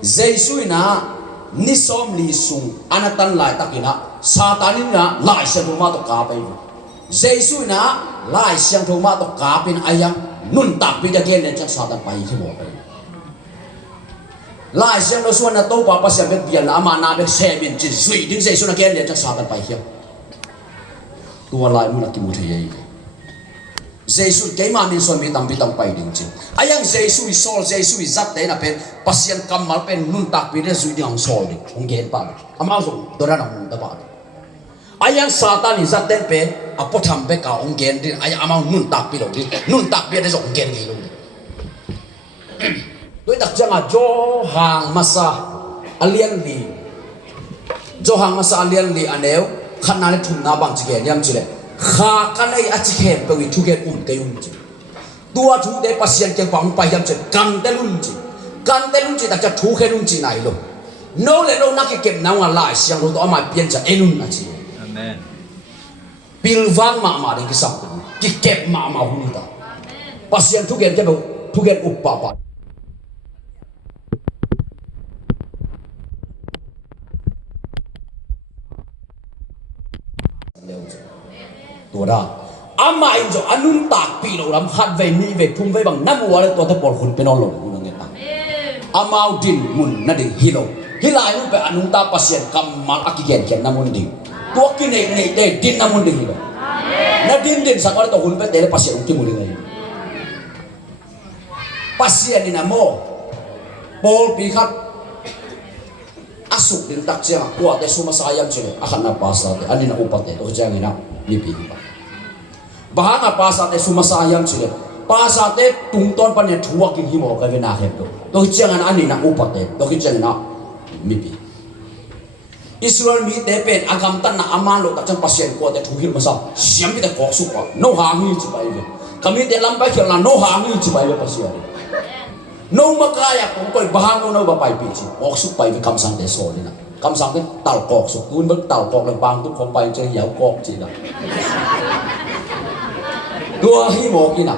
Giêsu na ni som li sung anatan lai takina Satan na lai siang thoma to ka pai Giêsu na lai siang thoma to ka pin ayang nun tak pi da gen ne chak Satan pai ki mo pai lai siang no suan na to pa pa siang bet bian ama na bet se bin chi sui ding Giêsu na gen ne chak Satan pai hiam tua lai mu na ki mu thei ai Giêsu cái mà mình xuân bị tầm bay đình chứ, ai yang Giêsu sol Giêsu zat đấy là pen pasien kam mal pen nun tak pi resu di ang sol đi, không gen pa, amal so doran ang da pa, ai yang Satan zat đấy pen apotham be ka ông gen đi, ai amal nun tak pi lo đi, nun tak pi resu ông gen đi luôn, đối đặc chẳng à jo hàng masa alien li, jo hàng masa alien li aneu khăn na le thun na bang chi gen yam chi le kha kan ai a chi khem pe wi thu gen ke chi tua thu de pasien ke pang pa yam chen kan te lun chi ta cha thu khen chi nai lo no le no na ke kem na nga lai siang lo to ma pian cha enun na chi amen pilwang ma de ki sak ki kep ma hu ta pasien thu gen ke thu gen up pa tua da ama injo anun tak pi lo ram khat ve ni ve thum ve bang nam wa le to ta por khun penon lo ku nang ta amau din mun na ding hilo hilai nu pe anun ta pasien kam mal akigen ken namun ding to ki ne de din namun ding hilo na din sakar to hun pe te pasien ki mu ding ai pasien ni namo pol pi khat asuk din tak sia ko te suma sayam chile akan na pasa te ani na upat te to jang ina ni pi bahana pasate sumasayam chile pasate tungton pan ne thuak kin hi mo ka ve na he to chiang an ani na upate to ki chiang na mipi Israel mi te pen agam tan na aman lo ta chang pasien ko te thuhil masa siam mi te kok su pa no ha ngi chi bai ve kami te lam pai khel na no ha ngi chi bai ve pasien no makaya ko koi bahang no ba pai pi chi kok su pai ve kam sang te so ni na kam sang ke tal kok su kun bak tal kok lang bang tu khom pai che hiao kok chi da dua hi mo kina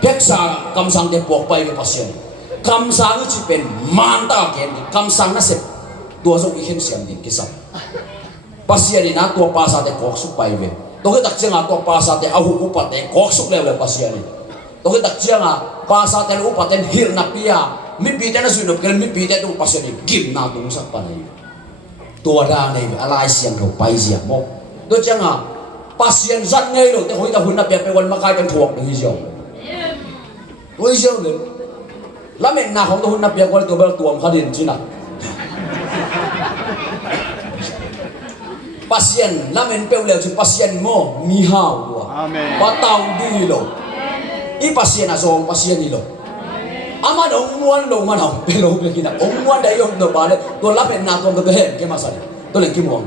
heksa kam sang de pok pai ke pasien kam sang chi pen man ta ken kam sang na se dua so i hen siam din kisap pasien ni na to pa sa de kok su pai ve to ke tak chenga to pa sa de ahu upat de kok su le pasien ni to ke tak chenga pa sa de upat den hir na pia mi pi de na su no ken mi pi de tu pasien ni gim na tung sak pa nei tua ra nei alai siang ro pai sia mo to chenga pasien zat ngay lo te hoi ta hun na pe wan makai kan thuak ni hiao oi hiao le lamen na hong to hun na piak wal to bel tuam khadin china pasien lamen peuleu chu pasien mo mi hau lo Amen. patau di lo i pasien a zong pasien ni lo ama dong muan lo man hong pelo pe kina ong muan dai yong no ba le to lamen na to to he ke masari to le ki muang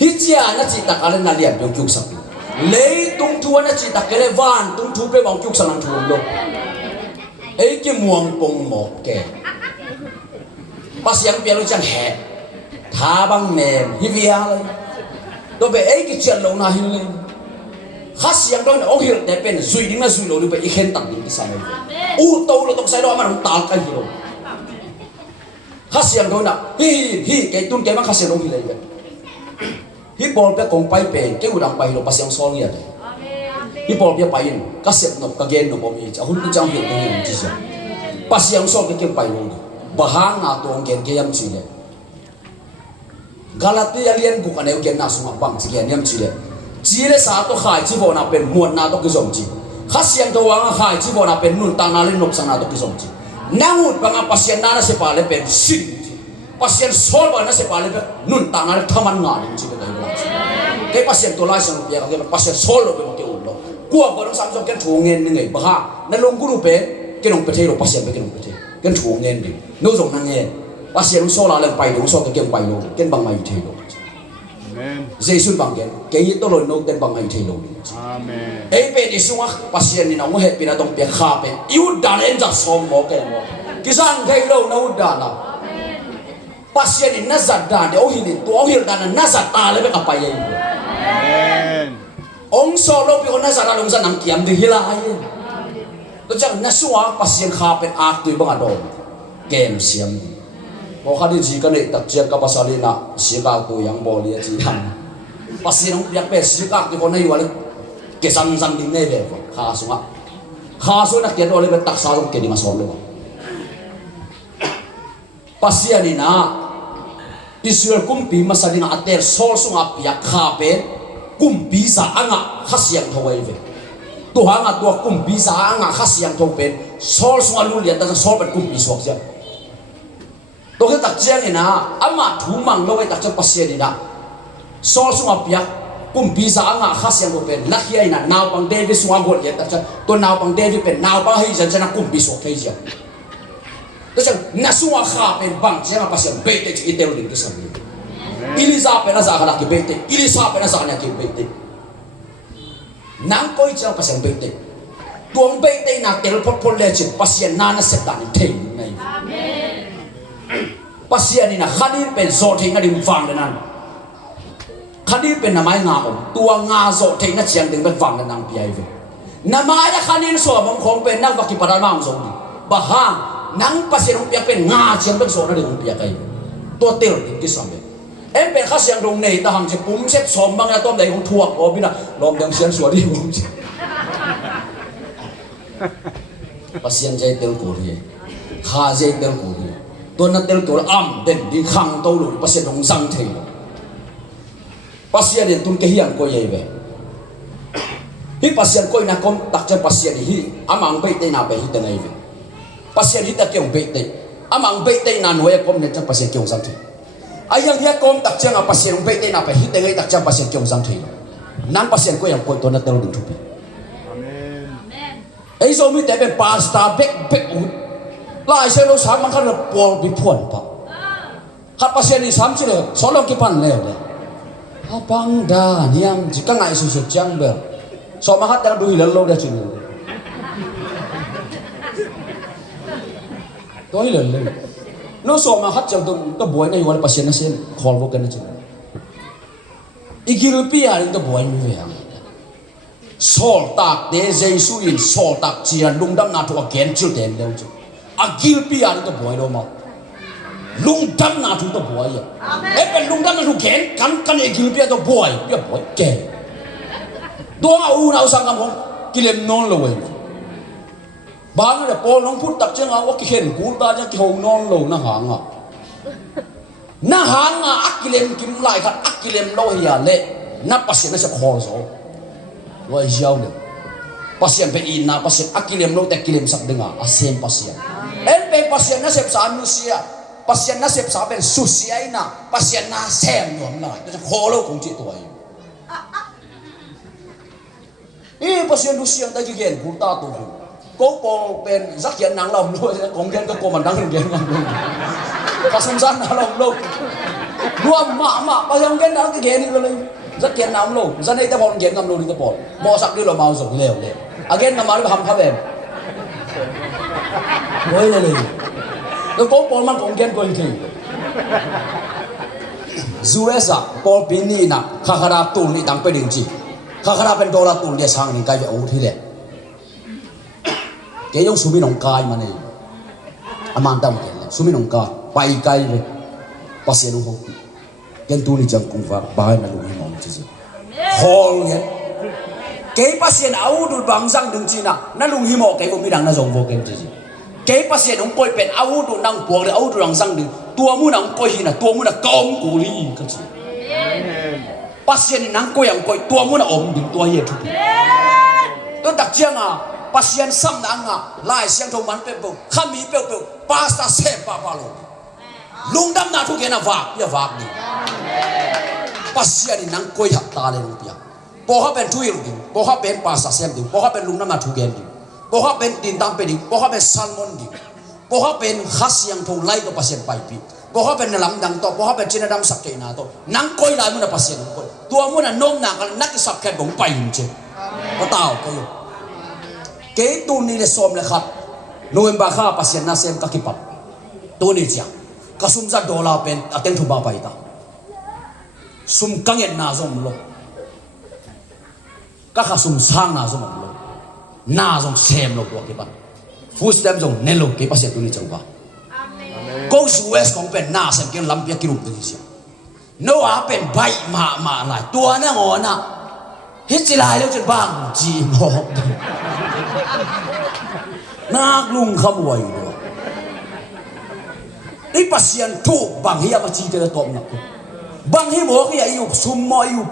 hi chia na chi ta kalen na liam yong kyuk sak lấy tung thua nó chỉ đặt cái này van tung thua cái vòng chúc sang thua luôn ấy cái muang bông một cái bác sĩ bây giờ chẳng hẹp thả băng mềm hi vía lên tôi về ấy cái chuyện lâu na hi lên khác sĩ đó là ông hiểu để bên duy đứng là duy lâu đi về khen tặng những cái sao này u tô là tông sai đó mà nó tạo cái gì rồi khác sĩ đó là hi cái tuân cái mà khác sĩ đó hi lên hi bol pe kong pai pen ke udang pai lo pasiang sol ya hi bol pe pai in ka set no ka gen no bomi cha hun chang hi ni chi sa pasiang sol ke pai lo bahang na tong gen ke yam chi le galatia lian ku kan eu gen na sunga bang chi gen yam chi le sa to khai chi bo na pen muat na to ki som chi khasiang to wanga khai chi bo na pen nun ta na le nok sang na to ki som chi nangut banga pasiang na se pa le pen sin pasien sol ba na se pa le nun ta na le thaman nga ni chi ke cái pasien to lai sang ya cái pasien sol lo be mo ke un lo kwa ko sam so ken thu ngen ni ngai ba ha na long ku ru pe ke long pe the lo pasien pe ke long pe the ken thu ngen ni no zong na nge pasien so la le pai lo so ke pai lo ken bang mai the lo Amen. Jesus bang ke to lo no ken bang mai the lo Amen. ai pe ni sunga pasien ni na mo he pi na dong pe kha pe yu da len ja som mo ke mo ki sang thei lo na u da na pasien ni na za da de o hi ni to o hi da na za ta le be ka pai ye Amen. ông solo pi ona sara long sa nam kiam de hila ai to chang na suwa pasien kha pen ak tu bang ado game siam ko khadi ji ka ne tak chia ka pasali na si ka tu yang bo li ji han pasien ong yak pe si ka tu ko na yuale ke san san ding ne be kha sunga kha so na ke do le be tak sa long ke di ma so le pasien ni na Israel kumpi masalina ater sol sunga piak kha pe kumpi sa anga khasiang thawai ve tu hanga tu kumpi sa anga khasiang thaw pen sol sunga lu lian ta sol pen kumpi sok sia to ke tak chiang ina ama thu mang lo tak cha pasien ina sol sunga piak kumpi sa anga khasiang thaw pen lakhia ina naw pang devi sunga gol lian tak cha to naw pang devi pen naw pa hi jan chana kumpi sok thai sia to chang na sunga kha pen bang chiang pasien be te chi tel ling ke sami Elizabeth na sa kana ki bete Elizabeth na sa kana ki bete nang koi chang pasien bete tuang bete na tel pot pot le chi pasien na na se tan thei nei amen pasien ni na khadir pen zo thei na dim wang nan khadir pen na mai nga om tua nga zo thei na chiang ding bet wang nan pi ai ve na mai ya khanin so mong khong pen na vaki paral mang zo ni ba ha nang pasien ong pia pen nga chiang bet so na ding pia kai to tel ding ki sam em bé khác sang đồng này ta hàng chỉ bún xếp xóm băng ra tôm đầy không thuộc có biết là lòm đang xiên xóa đi bún và xiên dây tel cổ đi kha dây tel cổ đi tôi nói tel cổ là âm đến đi khang tàu rồi và xiên đồng răng thề và xiên đến tuân cái hiền coi vậy về hi và xiên coi na con đặt cho và xiên hi amang bay tây nào bay hi tên này về và xiên hi ta kêu bay tây amang bay tây nào nói con nên cho và xiên kêu răng thề ayang dia kom tak chang apa pasien be te na pa hite ngai tak chang pasien kyong sang thei nang pasien ko yang ko to na tel ding thupi Amen. ei zo mi te be pasta bek ut lai se lo sam man khan pol bi phon pa kha pasien ni sam chi le so long ki pan le le ha bang da niam ji ka ngai su su chang be so ma hat dang du hi lo da chi to hi le nó so mà hát chẳng tôi buổi này gọi là pasien nó xem call vô cái này chứ Ethiopia thì tôi buổi như vậy sol tak de Jesus in sol tak chia lung đâm nào thuộc kén chưa đến đâu chứ Ethiopia thì tôi buổi đâu mà lung đâm nào thuộc tôi buổi vậy em bên lung đâm nào thuộc kén căn Ethiopia tôi buổi biết buổi kén đua u nào sang làm không cái liền non rồi bang là Paul nong phút tập chân áo cái khen cú ta cho cái hồng non lầu na hàng à akilem kim lại khát akilem lo hiya lệ na pasien na sa khó rồi rồi giàu được pasien pe in na pasien akilem lo te kilem sak denga asem pasien en pe pasien na sep sa manusia pasien na sep sa ben susia ina pasien na sem nom na ta kholo kong chi tuai pasien lusia ta gi gen ku ta tu ko po pen zakian nang lam lo kong gen ko man dang gen ngam lo kasum san na lam lo nuam ma pasien gen dang gen ni lo zakian nam lo zanai ta pon gen ngam lo ni ta pon mo sak ni lo mau sok leo le again ngam ma ham kha ben ngồi lên nó có Paul mang công kiến coi thì US à Paul Pini na khakara tu ni tang pe ding chi khakara pen dollar tu dia sang ni kai ve o thi le ke yong sumi nong kai ma nei aman tam ke sumi nong ka pai kai ve pasien ho ken tu ni jang kung va bai na lu ni mong chi hol ye ke pasien au du bang sang ding chi na lung hi mo ke ko mi dang na zong vo ken chi cái pasien ông coi bên áo đồ năng buộc để áo đồ năng sang được tua mu năng coi hình là tua mu là công cụ đi cái gì pasien năng coi yang coi tua mu là ôm được tua gì thôi tôi đặc trưng à pasien xăm năng à lại xem thâu mắn bèo khăm mì bèo pasta xem ba lo lung đâm na thu cái nào vạc đi pasien năng coi hạt ta lên luôn tiang bỏ hết bên chui đi bỏ hết bên pasta xem đi bỏ hết bên lung đâm na thu cái đi bỏ hết bên tin tam bên đi bỏ hết bên salmon đi bỏ hết bên khas yang thâu lai cái pasien pai pi bỏ hết bên làm đằng to bỏ hết bên trên đam sắc cái nào to năng coi lại muốn là pasien coi tua muốn là nôm nàng cái nát cái sắc cái bóng pai như thế có tao cái tu ni le som le khat November kha pasien na sem ka kipap tu ni chia ka sum za dollar pen ateng thu ba pai ta sum kangen na zom lo ka kha sum sang na zom lo na zong sem lo ko ke ban fu stem zong ne lo ke pasien tu ni chang ba ko su west kong pen na sem ke lam pia ki rup ni sia no a pen bai ma lai tua na ngona hít chỉ lại đâu chuyện bằng chỉ một nát lung không quay được ít pasien thu bằng hiệp mà chỉ cho tôm nè bằng hiệp một cái yêu sum mọi yêu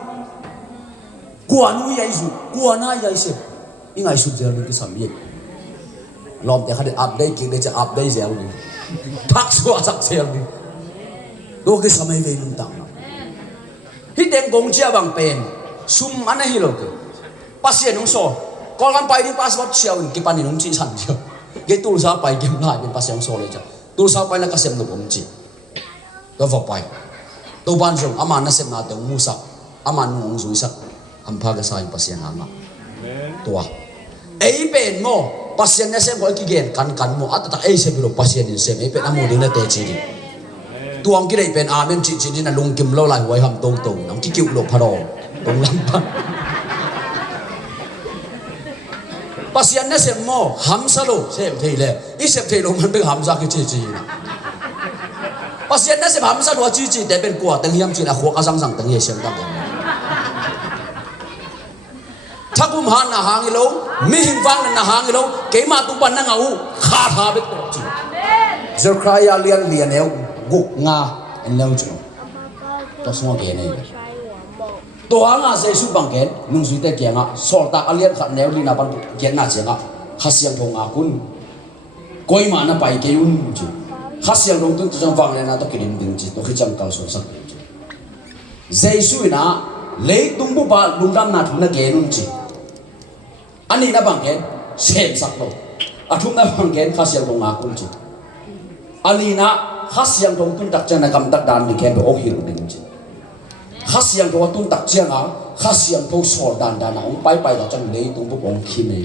quan uy yêu quan ai yêu xem những ai sụt giờ được cái sầm gì làm để khai update kia để cho update giờ đi thắc xóa thắc xem đi đôi cái sầm về lung tang hít đen công chia bằng pen sum mana hilo ke pasien nung so kol kan pai di passport siaw ki pan nung chi san siaw ge tu sa pai game lai ben pasien so le cha tu sa pai la ka sem no bom chi do va pai to ban jong ama na sem na te mu sa ama nung zui sa am pha ga sai pasien ha ma tua ei ben mo pasien na sem ko ki gen kan mo at ta ei se bilo pasien in sem ei pen amu de na te chi di tuang ki dei pen amen chi chi na lung kim lo lai wai ham tong tong nam ki kiu lo pha ro tong lam pa pasien na sem mo ham sa lo sem thei le i sem thei lo man be ham za ki chi chi na pasien na sem ham sa lo chi chi te ben kwa tang hiam chi na khwa ka sang sang tang ye sem ta ben thakum han na hang lo mi hing wang na hang lo ke ma tu pan na ngau kha tha be to chi Zechariah lian eu guk nga en lâu chu to smo ke nei to anga jesu bangken nung zui te ke nga sol ta alian khat neu lina ban ke na chenga khasiang thong a kun koi ma na pai ke un chu khasiang dong tu jang wang le na to kirim ding chi to khicham kal so sak jesu na le tung bu ba lungdam na thuna ke nun chi ani na bangken sem sak to athum na bangken khasiang thong a kun chi alina khasiang dong tun tak chana kam tak dan ni ken o hir ding chi khasiang dong tun tak chianga khasiang dong so dan dan ong pai da chang le tung bu ong khi nei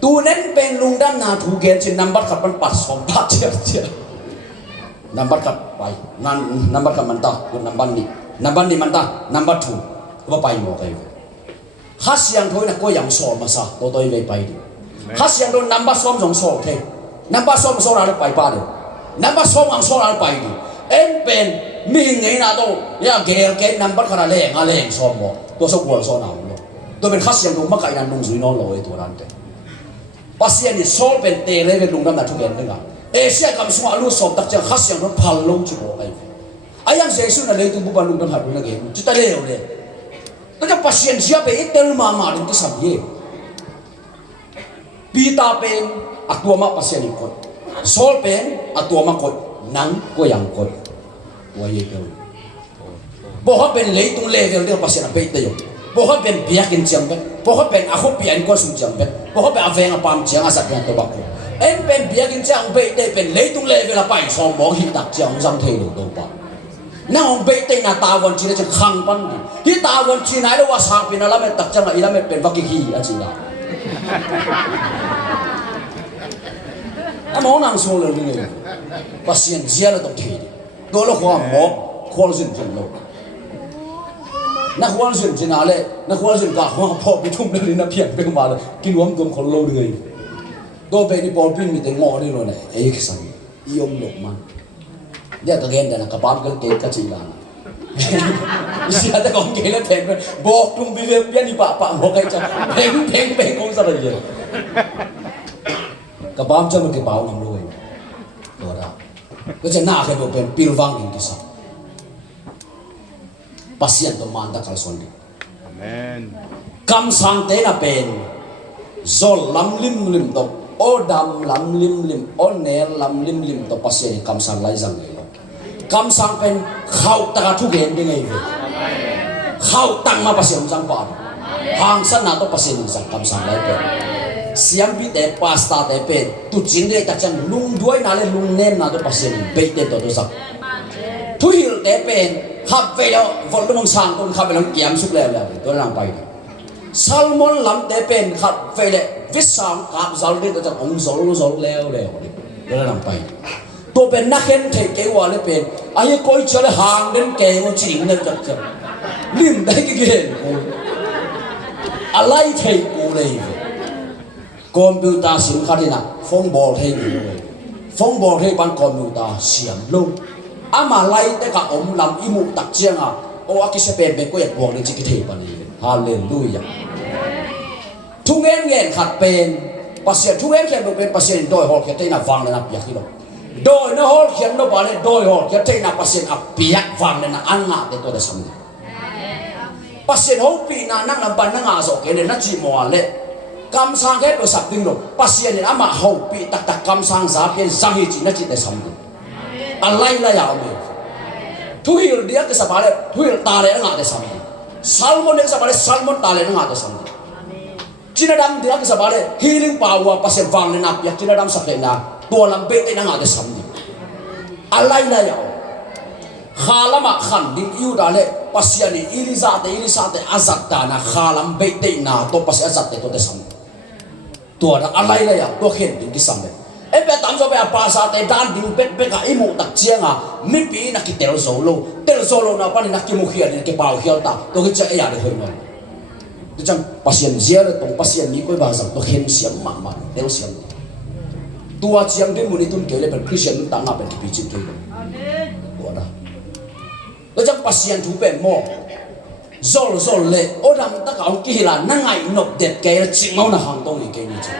tu nen pen lung dan na thu gen chin number khat pan pat som pat che number khat pai nan number khat man ta ku number ni man ta number 2 ba pai mo kai khasiang thoi na ko yang so ma sa to toi ve pai di khasiang dong number som jong so the number som so ra pai pa de number som ang so ra pai di en pen mi ngai na to ya gel ke number khana le som mo to so ko so na lo to ben khasiang dong ma kai nan nung zui no lo e to ran te pasien ni sol pen te le lung dam na thu gen nga e sia kam so alu som tak chang khasiang dong phal lo chu mo kai ayang jesu na le tu bu ba lung dam ha du na ge chu ta le le to ja pasien sia pe tel ma rin ti sam ye pita pen akwa ma pasien ni ko sol pen atua ma kot nang ko yang kot wa ye ko bo ha pen leitung level de pasien a pe te yo bo ha pen biakin chiam pe bo ha pen a ho pian ko sum chiam pe bo ha pe aveng a pam chiang a sat yang to ba ko en pen biakin chiang pe te pen leitung level a pai som mo hi tak chiang jam thei lo do ba na ong pe te na ta won chi na khang pan hi ta won chi na lo wa sang pin la me tak chang a ila me pen va ki hi a chi la mong nang so le ni pasien zia la to thi do lo khwa mo khol sin jin lo na khwal sin jin ale na khwal sin ka khwa pho bi thum le na phian pe ma le kin wam tum khol lo de do be ni por pin mi te ngo ni lo ne e ki sang yom lo man dia ka gen da na ka pam ka ke ka chi la isi ada kong ke le pen bo tum bi le pian ni pa mo kai cha peng kong sa re ka bam cha ma ke pau nam lo do da ko cha na ke bo pen pil wang in ki sa pasien to man da kal son di Amen. kam sang te na pen zol lam lim to o dam lam lim o nel lam lim to pasien kam sang lai jang le kam sang pen khau ta thu gen de ngai ve khau tang ma pasien jang pa hang san na to pasien sang kam sang lai pen siam bi te pasta te pen tu jin de ta chang lung duai na le lung nem na to pasien be te to sak thu hil te pen khap ve lo vol lu mong sang kon khap ve lo kiam suk le le to lang pai salmon lam te pen khap ve le vit sang kap zal de to chang ong zol le to lang pai to pen na khen thei ke wa le pen ai koi chale hang den ke ngo ching ne chak chak lim dai ki gen ko alai thei ko le computer sim khadina phong bol thei ni phong bol thei ban computer siam lo ama lai te ka om lam imu tak chiang a o akise pen be ko yak bong ni chi ki thei pa ni hallelujah thungen ngen khat pen pasien thungen khen do pen pasien doi hol ke te na wang na pia ki lo doi na hol khen no ba le doi hol ke te na pasien a pia wang na an nga te to da sam pasien ho pi na nang na ban na nga so ke ne na chi mo le kam sang ke do sak ding lo pasien ni ama ho pi tak kam sang za pen sang hi chi na chi te sam alai la ya me thu hil dia ke sabale thu hil ta le nga te sam salmon ne sabale salmon ta le nga te sam china dam dia ke sabale healing power pasien wang na pia china dam sak na to lam be te na nga te sam alai la ya khalama khan ding yu da le pasien ni ilisa te azat ta na khalam be te na to pasien azat te to te sam to da alai la ya to khen ding ki sam e pe tam so pe pa sa te dan ding pe ka imu tak chiang a mi pi na ki tel solo na pa ni na ki mu khia ni ke pau khial ta to ki cha ya de hoi no to chang pasien zia le tong pasien ni koi ba sang to khen siam ma tel siam tua chiang de mu ni tun ke le pe christian ta nga pe ki pi chi ke amen to da to chang pasien thu pe mo zol le o dam ta ka ong ki la na ngai nok det ke chi mau na hang tong ni ke ni cha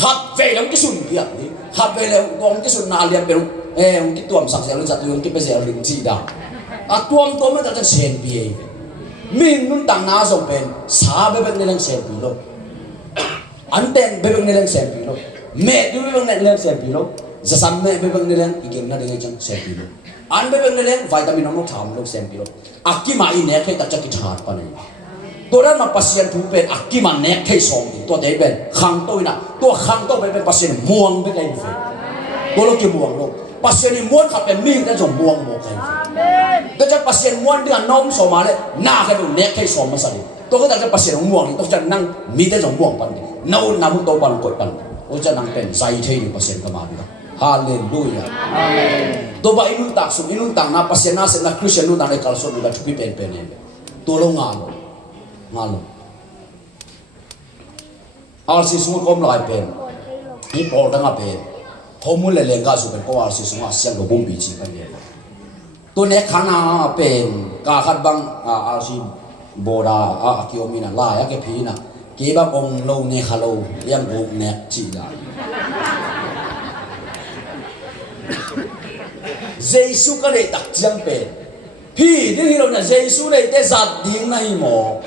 khap ve long ki sun bia ni khap ve le gong ki sun na liam pe ong ki tuam sak se lo chat yong ki pe se ring chi da a tuam to ma ta sen bi min nun tang na so pen sa be be ne lang sen bi lo an ten be be ne lang sen bi lo me du be be ne lang sen bi lo za sam me be be ne lang igem na de chang sen bi lo an be be ne lang vitamin no tham lo sen bi lo akki ma i ne khai ta cha ki that pa neตัวนั้นมาปัสยันถูเป็นอักกิมันเนกให้ส่งตัวเด็กเป็นขังตัวน่ะตัวขังตัวเป็นปัสยันม่วงไปเลยตัวเรากี่ม่วงลูกปัสยันม่วงขับเป็นมิ่งแต่ส่งม่วงหมดเลยก็จะปัสยันม่วงเดือนน้อมส่งมาเลยหน้าให้ดูเนกให้ส่งมาสิตัวก็จะปัสยันม่วงตัวจะนั่งมีแต่ส่งม่วงปันนู่นน้ำตัวปันกดปันตัวจะนั่งเป็นใจเที่ยวปัสยันก็มาดูฮาเลลูยาตัวบ้าอินุตักสุอินุตักนะปัสยันน่าเสร็จนะคริสเตียนนู่นนั่งในคาร์โซนู่นชุบเป็นตัวเรางานngalu arsi sunga kom lai pen ni por danga pen homul le lenga su pen ko arsi sunga siang lo bombi chi kan ye to ne khana pen ka khat bang arsi boda akiomina la ya ke phina ke ba ong lo ne khalo yam go ne chi la jesu ka le tak chiang pen phi ding hi lo na jesu le te zat ding nai mo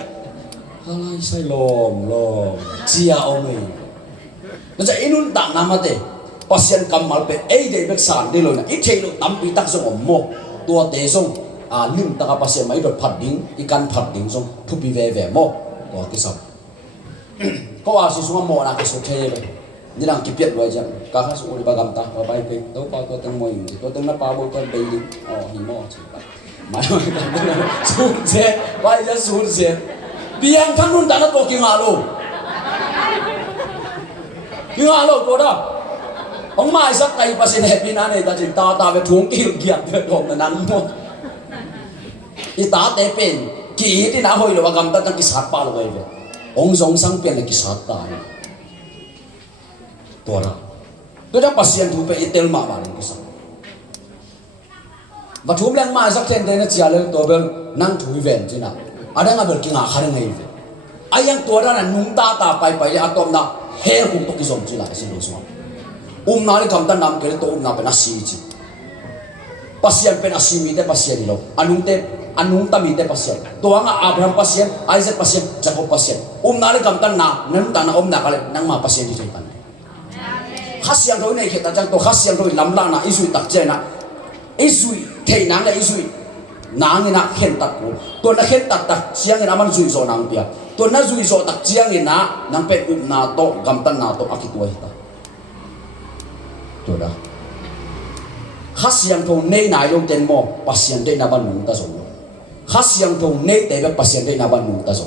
alai sai lom chia ome na cha inun tak namate pasien kamal pe ei de bek san de lo na I thelo tampi tak zo mo tua te zo a lim ta pasien mai dot phat ding ikan phat ding zo thupi ve mo to ki sam ko a si sunga mo na ka so the be ni lang ki piet wa jang ka ha su ri ba gam ta ba bai pe to pa to teng mo yin to teng na pa bo to be ding hi mo chi ba mai su je bai ja su je biang thang nun ta na to ki nga lo ko da ông mai sắc tay pasien happy na này ta chỉ ta về thuốc kia kia về thòng là nắng mo I ta te pen ki ti na hoi lo gam ta ki sat pa lo ve ông zong sang pen ki sat ta to ra to da pasien thu pe itel ma ba ki sat và thum lang mai sắc ten de na chia le to bel nang thu ven chi na ada nga bel ki nga khare ngai ve ayang to ra na nung ta pai le atom na he hu to ki zom chi la sin lo so na le kam tan nam ke to na pe na si chi pasien pe na si mi te pasien lo anung ta mi te pasien to nga Abraham pasien Isaac pasien Jacob pasien na le kam tan na nem ta na na ka le nang ma pasien di tan khasiang ro nei kheta jang to khasiang ro lam la na isui tak che na isui thei nang la isui nang ina khen tak ko to na khen tak siang ina man zui zo nang pia to na zui zo tak chiang ina nang pe na to kam tan na to akitoi ta đó khát siang thong nei nai long ten mo pasien de na ban nung ta so khát siang thong nei te be pasien de na ban nung ta so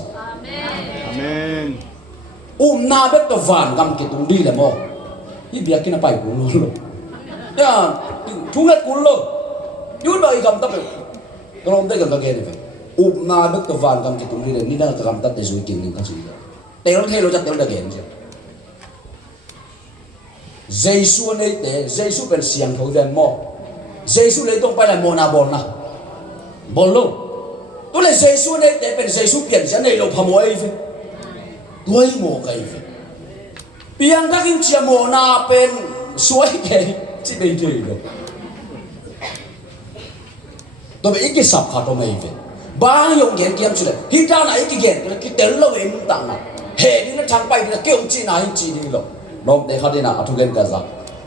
Amen. na be to van gam ki tung di le mo I bia ki na pai ku lo ya thu let ku lo yu doi gam ta be rom de gam ta ge ni fe na be to van gam ki tung di le ni na gam ta te zui king ni ka si te lo the lo cha te lo da ge ni Giêsu này để Giêsu bên xiang thấu đèn mò Giêsu lấy tung bay lại mò na bol luôn tôi là Giêsu này để bên Giêsu biển sẽ này lộc hàm ấy vậy tôi mò cái vậy biển các anh chị mò na bên suối cái chỉ bên đây được tôi bị cái sập khát tôi mày vậy bao nhiêu tiền kiếm chứ đấy khi ra này cái tiền cái tiền lâu em tăng nào hệ đi nó thằng bay đi nó kêu chị nào chị đi rồi nom de khadi na athu gen kaza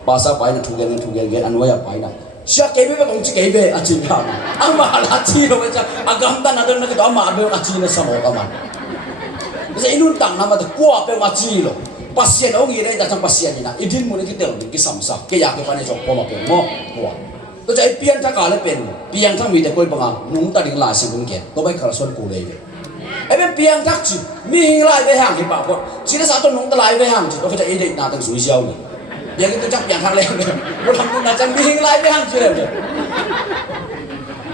pasa pai na thu gen gen anwaya pai na sha ke be kong chi ke be a chi na ama la chi lo cha agam ta na don na ka ma be a chi na samo ka ma ze inun tang na ma ta kwa pe ma chi lo pasien ong ire da chang pasien na idin mu ni ki tel ki samsa ke ya ke pa ne jok po ma pe mo kwa to chai pian tha ka le pen pian thang mi de koi panga nung ta ding la si bun ke to bai khara son ku le ve ai bên piang thắc chỉ mi hình lại với hàng thì bảo con chỉ là sao tôi nung ta lại với hàng chỉ tôi phải chạy định nào từng suy giàu này giờ cái tôi chắc piang thắc lên một thằng là chẳng mi hình lại với hàng chưa được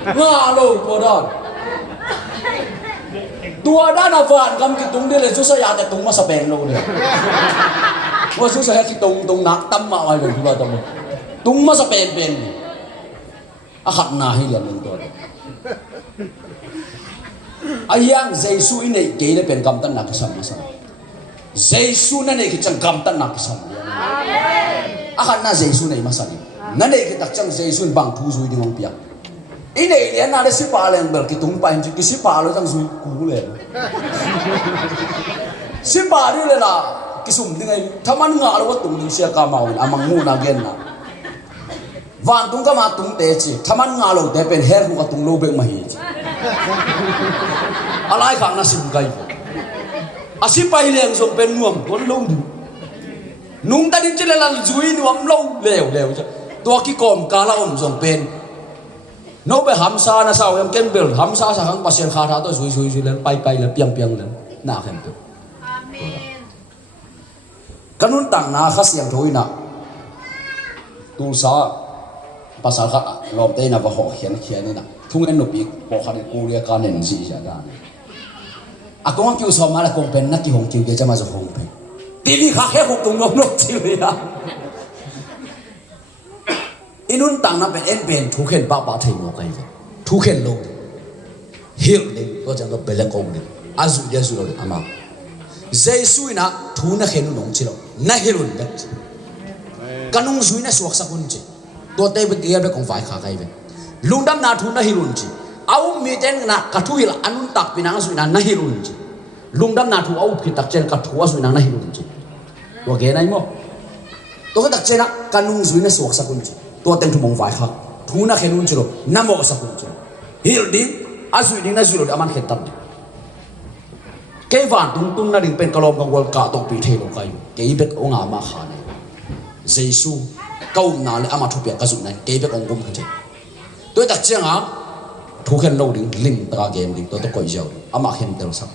ngã rồi của đó tua đã là vạn cầm cái tung đi là chú say để tung mà sập bèn luôn được mà chú say cái tung nát tâm mà ai được chú tâm tung mà sập bèn à khát na hay là mình tôi ayang Giêsu này kể là bên cầm tân nạc sam mà sam Giêsu này cái chẳng cầm tân nạc sam akan na Giêsu này mà sam na này cái đặc chẳng Giêsu bằng thu duy đi ngang piak ini dia na ada si paling ber kitung pa hinji si palo chẳng duy cú lên si pa đi lên là cái sum đi ngay thaman ngã lo tung đi xe cà mau amang mu na gen na van tung ka ma tung te chi thaman ngã lo te pen her hu ka tung lo bek ma hi alai khang na sim gai asipai leng som pen nuam kon lo du nung ta din chela la zui nuam lo leo cha to ki kom ka la om som pen no be hamsa na sao em ken bel hamsa sa hang pasien kha tha to zui len pai len piang len na khem tu amen kanun tang na kha siang thoi na tu sa pasal kha lom te na va ho khian ni na thung en no pi po kha ni ku ria ka nen si ja da akong kyu so ma la kong pen na ki hong kyu ge cha ma zo hong pen ti ni kha khe hong tung no chi ya inun tang na pen en pen thu khen ba thei mo kai ve thu khen lo hil de to jang lo bele kong de azu ya zu lo de ama Giêsu na thu na khen nong chi lo na hilun de kanung zui na suak sa kun chi to te be kia be kong vai kha kai ve lungdam na thu na hilun chi au mi ten na ka thu hil anun tak pinang zui na hilun chi lungdam na thu au phi tak chen ka thu zui na hilun chi wa ge nai mo ตัวก็ตักเจนะการนุ่งสุยน่ะสวกสักคนจูตัวเต็งทุ่มงไฟข้าทูน่ะเขนุ่งจูน้ำโมสักคนจูฮิลดิ้งอาสุยดิ้งน่ะสุยโลดอามันเขตัดดิ้งเกวันตุ้งน่ะดิ้งเป็นกลมกังวลกาตกปีเทโลกาอยู่เกยเบกองอามาขาเนี่ยเจสูก้าวนาเลยอามาทุบเปียกกระสุนเนี่ยเกยเบกองกุมกันเจตัวตักเจนะทุกเห็นโลดิ้งลิมตราเกมดิ้งตัวตะก้อยเจ้าอามาเห็นเตลสัก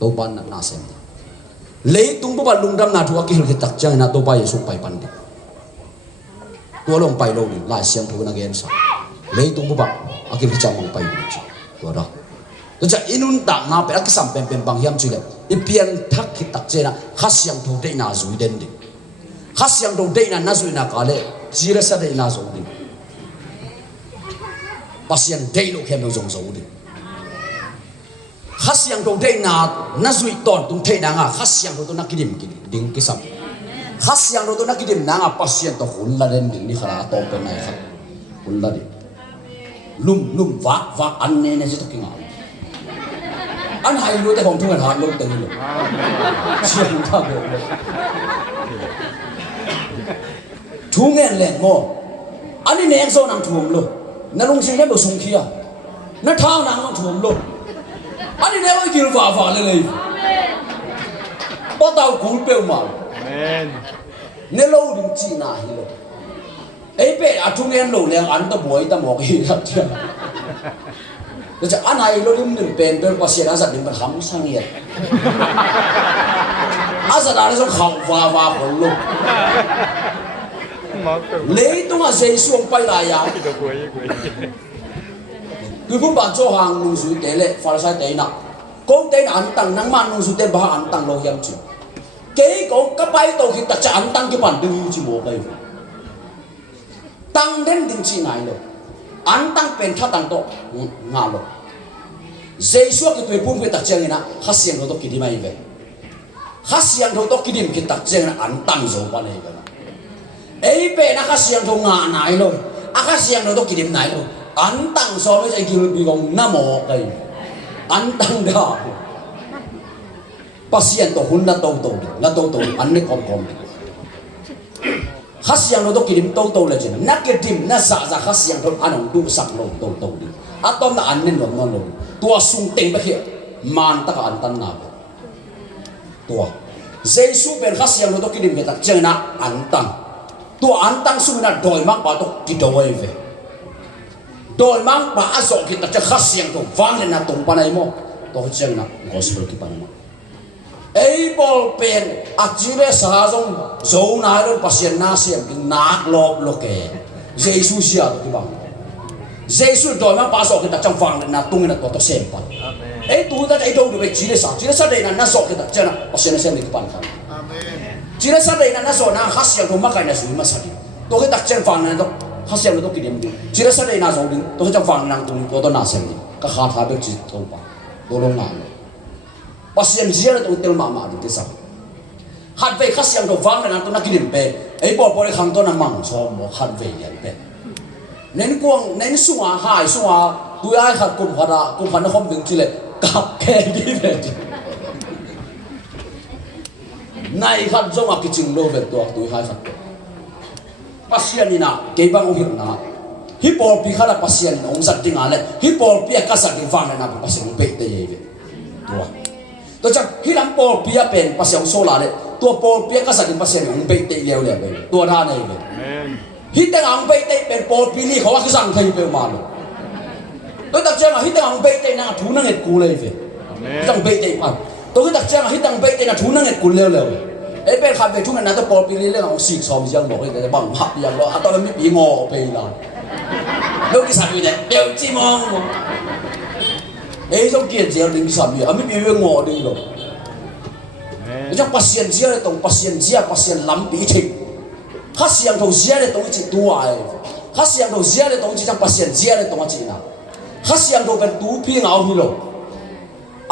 ตัวบ้านน่ะเซมเลยตุ้งปุ๊บลุงดำนาทัวกิลกิตักเจนะตัวไปสุไปปันดิ้งตัวลงไปโลดิ้งลายเสียงทุกนักเรียนสักเลยตุ้งปุ๊บอากิลกิจามองไปดิ้งตัวเราตัวจะอินุนต่างนาเป็นอักษรเป็นบางอย่างจุดเลยอีเพียงทักกิตักเจนะข้าเสียงทุกได้นาจุยเด่นดิ้งข้าเสียงทุกได้นาจุยนักอะไรจีเรสได้นาจุยดิ้งปัสยังได้ลูกแค่ไม่จงจุยดิ้งข้าเสียงทุกได้นาจุยตอนตุ้งเทนางข้าเสียงทุกนักกิดิมดิ้งกิสัมข้าเสียงทุกนักกิดิมนางปัสยังตัวหุ่นละเด่นดิ้งนี่ขนาดโตเป็นไงครับหุ่นละดิ้งลุ่มวักอันเนเนจะต้องกินอะไรอันไฮรู้แต่ของทุ่งกันหาลงตึงเลยเชี่ยงท่าเดิมทุ่งเงินแหลงโม่อันนี้เนงโซนังทุ่งเลยนั่นลุงสิงห์เนี่ยบอกสุงเขียนั่นท้างนางมันทุ่งเลยอันนี้เนี่ยไม่กินฝ่าเลยป้าเต่ากูเปรี้ยวมาเนี่ยเราดึงจีน่าฮิโลไอ้เป็ดอาทุ่งเงินโลเลี้ยงอันตะบวยตะหมอกฮิรับเจ้าเราจะอันไหนเราดิ้มหนึ่งเป็นภาษาอาสัตว์ดิ้มเป็นคำสั่งเงียอาสัตว์อะไรสักข่าวฟ้าคนลุกเลยต้องมาเสียส่วนไปหลายอย่างคือผู้บัตรโจหางนุ่งสุดเตะเล่ฟาร์ไซเตะน่ะกงเตะอันตังนังมันนุ่งสุดเตะบ้าอันตังโลหิมจิเก๋กงก็ไปตัวคิดแต่จะอันตังกี่ปันดึงจิโมไปตังเด่นดึงจีไหนเลยอันตั้งเป็นท่าตั้งโตงาโลเจสัวกิตัวพุ่งไปตักเจงนะข้าเสียงเราต้องกินดีไหมเว้ยข้าเสียงเราต้องกินดีมั้ยตักเจงนะอันตั้งโจปานเองนะเอ้ยเป็นนะข้าเสียงเรางาไหนโลข้าเสียงเราต้องกินดีไหนโลอันตั้งโจไม่ใช่กินบีกงน้ำหมอกเลยอันตั้งดาปัสยันตัวหุ่นน่ะโตอันนี้คอมข้าเสียงเราต้องกินโตเลยจ้ะนักกินน่ะสะข้าเสียงเราอันนั้นดูสักโลโตดิอะตอมน่ะอันนี้นอนโลตัวสุ่งเต็งไปเหี้ยมันตะกันตันนาตัวเจสูเป็นข้าเสียงเราต้องกินเม็ดเจนะอันตังตัวอันตังสุ่งน่ะโดยมักป่าต้องกินตัวเองโดยมักป่าส่งกินแต่ข้าเสียงตัวฟังเลยนะตรงปานไหนมั้งตัวเจนะก็สเปรย์กี่ปานมั้งไอ้บอลเป็นอาชีพสหจงโจนายเราปัสยันน่าเสียงกินนักลบโลกเอ๋เจสูเสียตัวกี่ปานเจสูโดยมักป่าส่งกินแต่จังฟังเลยนะตรงนี้นะตัวเสียงปานไอ้ตัวแต่ไอ้ตัวดูไปจีเลสได้นั่นน่ะส่งกินแต่เจนะปัสยันเสียงกี่ปานครับจีเลสได้นั่นน่ะส่งน่ะข้าเสียงตัวมักไอ้น่ะสุยมาสักตัวที่ตักเจนฟังนั่นตัวข้าเสียงตัวกินเดียมดิจีเลสได้น่ะส่งดิตัวที่จังฟังนั่งตรงตัวน่ะเสียงดิก็ขาดหาเบิกจีตัวปานตัวลงงานปัสยันเสียตัวเตลมาดิที่สักหัดไปข้าเสียงตัวฟังนั่นตัวนักกินเดียมเป็นไอ้บอลขังตัวน่ะมั่งชอบหัดไปอย่างเป็นเน้นกวงเน้นสัวหายสัวตัวไอ้ขัดกุมขัดนักคอมดึงจีเลยกับแค่กี่เป็นนายขัดจงอากิจิงโลเวตัวไอ้ขัดปัสยันนี่นะเก็บบังอุหินะฮิปโปปีขัดปัสยันองสัตย์งานเลยฮิปโปปีกัสัตย์ฟังเลยนะปัสยันเป็ดเตยตัวจังฮิลัมโปปีเป็นปัสยันโซลาเลยตัวโปปีกัสัตย์ปัสยันองเป็ดเตยเลี้ยวเลยตัวท่านี่เลยฮิตแต่องเป็ดเตยเป็นโปปีนี่เขาว่าคือสั่งใครเป็นมาเลยตัวตักเจ้าฮิตแต่องเป็ดเตยน่ะทุนนั่งเอ็ดกูเลยเว้ยจังเป็ดเตยปันตัวที่ตักเจ้าฮิตแต่องเป็ดเตยน่ะทุนนั่งเอ็ดกูเลี้ยวเลยไอ้เป็นขับไปทุกนั้นตัวโปปีนี่เรื่องของสิ่งสอมยังบอกเลยแต่บังหักยังบอกตอนนั้นไม่ปีงอไปแล้วลูกที่สับอยู่เนี่ยเดี๋ยวจีมองไอ้ต้องเกียรติเจ้าลิงสับอยู่ไม่ปีงอดีหรอกจังปัสยันเจ้าเลยตรงปัสยันเจ้าปัสยันล้ำปีทิ้งข้าเสียงตรงเจ้าเลยตรงจิตตัวไอ้ข้าเสียงตรงเจ้าเลยตรงจิตจังปัสยันเจ้าเลยตรงจิตนะข้าเสียงตรงเป็นตูพี่เงาพี่หรอก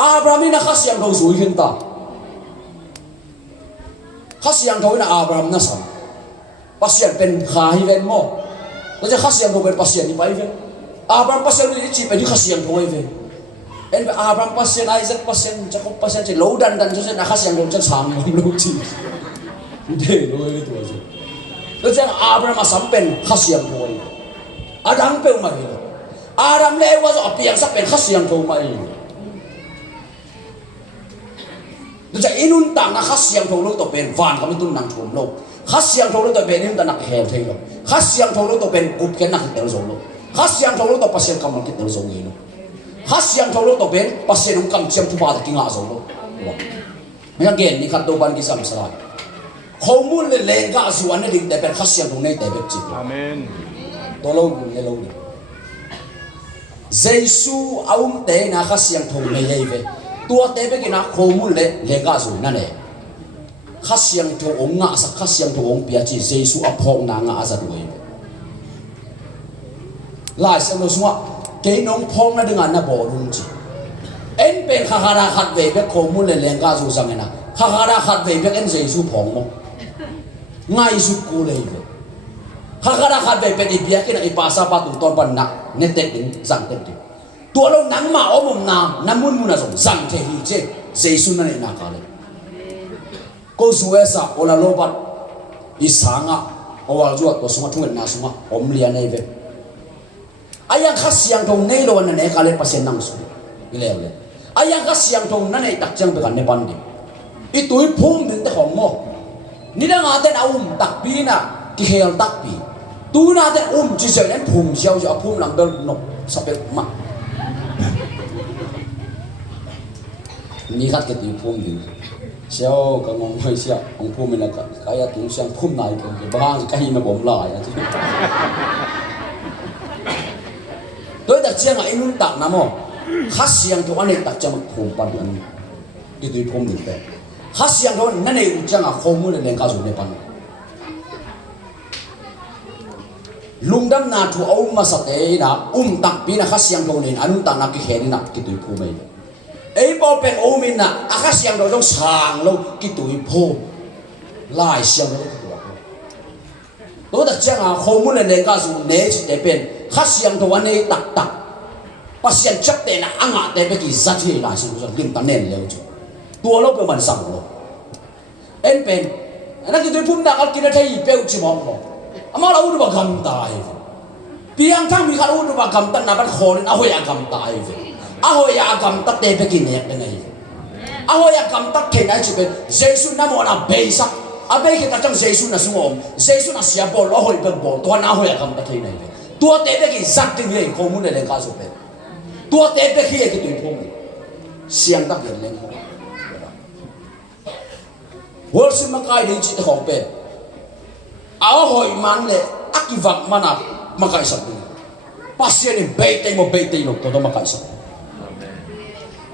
อาบรามินะข้าเสียงตรงสวยขึ้นตาข้าเสียงตรงนั้นอาบรามนะสัมปัสยันเป็นขาฮิเวนโมแล้วจะข้าเสียงตรงเป็นปัสยันที่ไปเวนอาบรามปัสยันนี่จีเป็นที่ข้าเสียงตรงไอ้เวนเอ็นอาบรามปัสยันไอเซคปัสยันจะคบปัสยันจะโลดันจนจะข้าเสียงตรงจะสามโลจี để rồi cái tuổi rồi đó chẳng Abraham sắm pen khát xiang thôi Adam pe mày Adam lẽ qua rồi piang sắp pen khát xiang thôi mày đó chẳng inun tang na khát xiang thôi lúc tụi pen van kami tun nang chum lo khát xiang thôi lúc tụi pen in ta nak heo thế lo khát xiang thôi lúc tụi pen cúp cái nak tel rồi lo khát xiang thôi lúc tụi pasien cầm cái tel rồi lo khát xiang thôi lúc tụi pen pasien ông cầm chiam thu ba kinh ngã rồi lo mình again ni khát đâu ban cái sam sarai không muốn lên lên cả sự anh định để bên khát xiang thôi này để bên chip Amen. tôi lâu đi lâu đi Giêsu ông tế na khát xiang thôi này đây về tua tế bên cái na không muốn lên cả sự này khát xiang thôi ông ngã sắc khát xiang thôi ông bia chỉ Giêsu áp phong na ngã ra đuổi lại xem nó xuống cái nông phong nó đừng ăn nó bỏ luôn chứ em bên khá ra khát về bên không muốn lên cả sự rằng này khá ra khát về bên em Giêsu phong không ngay su cô lấy về khá ra khát về bên đi bia cái này pasa pa tụng tôn pan nặng nên tết đến rằng tết đi tua lâu nắng mà ôm mồm nào nằm muốn là giống rằng thế hi chứ Giêsu này nạc cả đấy cô suy sa ola lobat isanga owal juat ko sunga thunget na sunga om lian nei ve ayang khasiang thong nei lo na ne kale pasen nang su ile le ayang khasiang thong na nei tak chang be kan ne ban di I tui phum din te khom mo ni da nga ten tak pi na ki hel tak pi tu na ten chi se nen phum xiao jo phum lang bel no sapet ma ni khat ke ti phum din xiao ka ngong hoi xiao ong phum na ka ya tu xiang phum nai ke ba ka hi ma bom la ya chi đối đặc chiang ai nun tak na mo khát xiang to anh tak chang phum pan an ti tui phum din te khát xiang to na nei chang a khom mu le ka zu ne pan lungdam na thu au ma sa te na tak pi na khát xiang to ne anun ta na ki he na ki tui phum mai ấy bao pen ôm mình nè, khát xiang đồ trong sàng lâu cái tuổi phô lại xiang đâu tôi đặt chân à không muốn lên cái dù né chỉ để pen khát xiang đồ anh ấy tắc bác xiang chắc để là ăn ngã để cái gì rất là lại xiang đồ liên quan nền lâu chứ tua lâu bị mình sòng lâu em pen anh cái tuổi phun đã cái kia thấy bèo chỉ mong mong ama lâu được cầm tài piang thang bị khát lâu được cầm tay nào bắt khó nên ôi cầm tài ahoy ya gam tak te pekin nek dengai ahoy ya gam tak ke nai chuben Jesu na mo na beisa abe ke ta chang Jesu na sungom Jesu na sia bol ahoy ben bol to na ahoy ya gam tak ke nai tua te pekin sak ting le ko mun le ka so pe tua te pe ke tui phom siang tak yen leng wol sim ma kai ding chi te khong pe ahoy man le akivak mana makai sak pasien ni beitei no to makai sak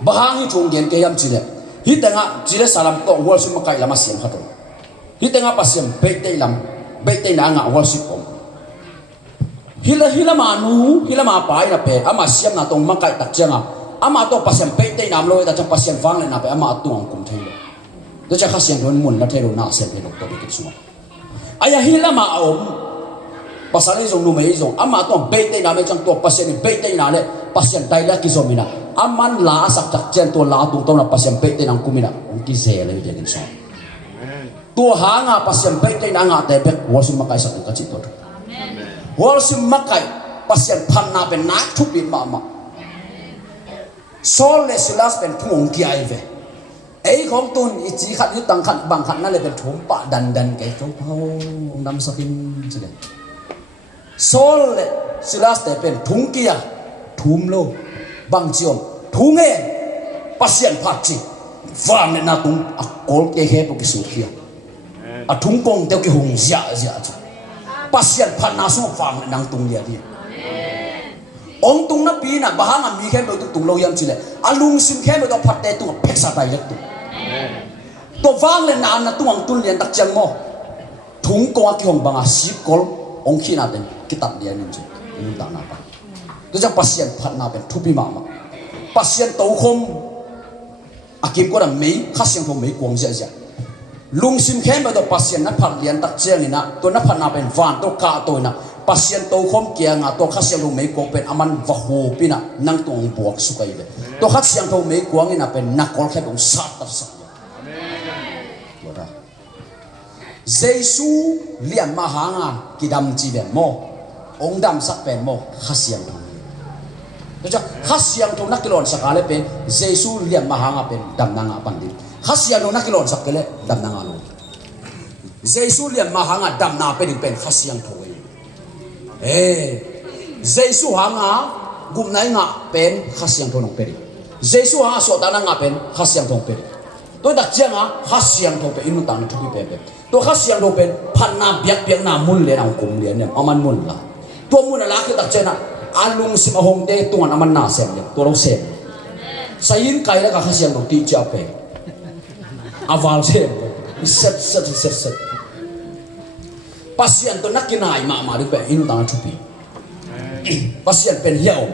bahang hi chung gen ke yam chile hi tanga chile salam to worship makai lama siam khato hi tanga pasiem beitei na nga worship kom hila ma pai na pe ama siam na tong makai tak changa ama to pasiem beitei nam loi ta chang pasiem wang le na pe ama tuang kum thei lo do cha kha siam don mun na thei lo na sem pe to ke suma aya hila ma om pasal ni zong nu mei zong ama to beitei na me chang to pasien beitei na le pasien dai la ki zomina aman la sak tak chen to la tung to na pasien pe te nang kumina ong ki ze le de so to ha nga pasien pe te na nga te be worship makai sak ka chi to worship makai pasien phan na ben na thu pin ma sol le silas ben thung ki ai ve ei khong tun I chi khat yu tang khat bang khat na le ben thum pa dan ke to ho nam sakin chi le sol le silas te ben thung ki ya thum lo bang chiom thu nghe pasien phát chi phàm nên na tung a kol ke he po ki su khia a thung kong te ki hung zia chu pasien phat na su phàm nên nang tung lia đi ong tung na pi na bahang am mi khem do tung lo yam chile a lung sim khem do phat te tung phek sa tai lek tu to wang le na na tung ang tun lian tak chang mo thung ko ki hong banga si kol ong khi na den kitab dia nin chu nin ta na pa tu jang pasien phat na ben thu pi ma pasien tàu khom akim ko ram mei khasiang thom mei kwang ja lung sim khem ba do pasien na phat lian tak cheng ni na to na phat na ben van to ka to na pasien tàu khom kia nga to khasiang thom mei ko pen aman va ho pina nang tong buak su kai le to khasiang thom mei kwang ina pen na kol khe bong sat ta sa Giêsu liền mà hàng à cái đam chi về mò ông đam sắc về mò khát xiang thong tức là khát xiang thong nắc cái lon sắc ale pe Giêsu liền mà hàng à pe đam nang à pan đi khát xiang thong nắc cái lon sắc cái lệ đam nang à luôn Giêsu liền mà hàng à đam na pe đi pe khát xiang thong Giêsu hàng à gum nai ngạ pen khát xiang thong pe đi Giêsu hàng à so ta ngạ pen khát xiang thong pe đi tôi đặt chiang à khát xiang thong pe inu tang thu pe pe tôi khát xiang thong pe pan na biak na mun le ang kum le ne aman mun la tôi mun la cái đặt chiang à alung sim ahong te tuan aman na sem le tôi đâu sem sayin kai la ka khát xiang thong ti cha pe aval sem set pasien tôi nak kinai ma đi pe inu tang thu pi pasien pen hiao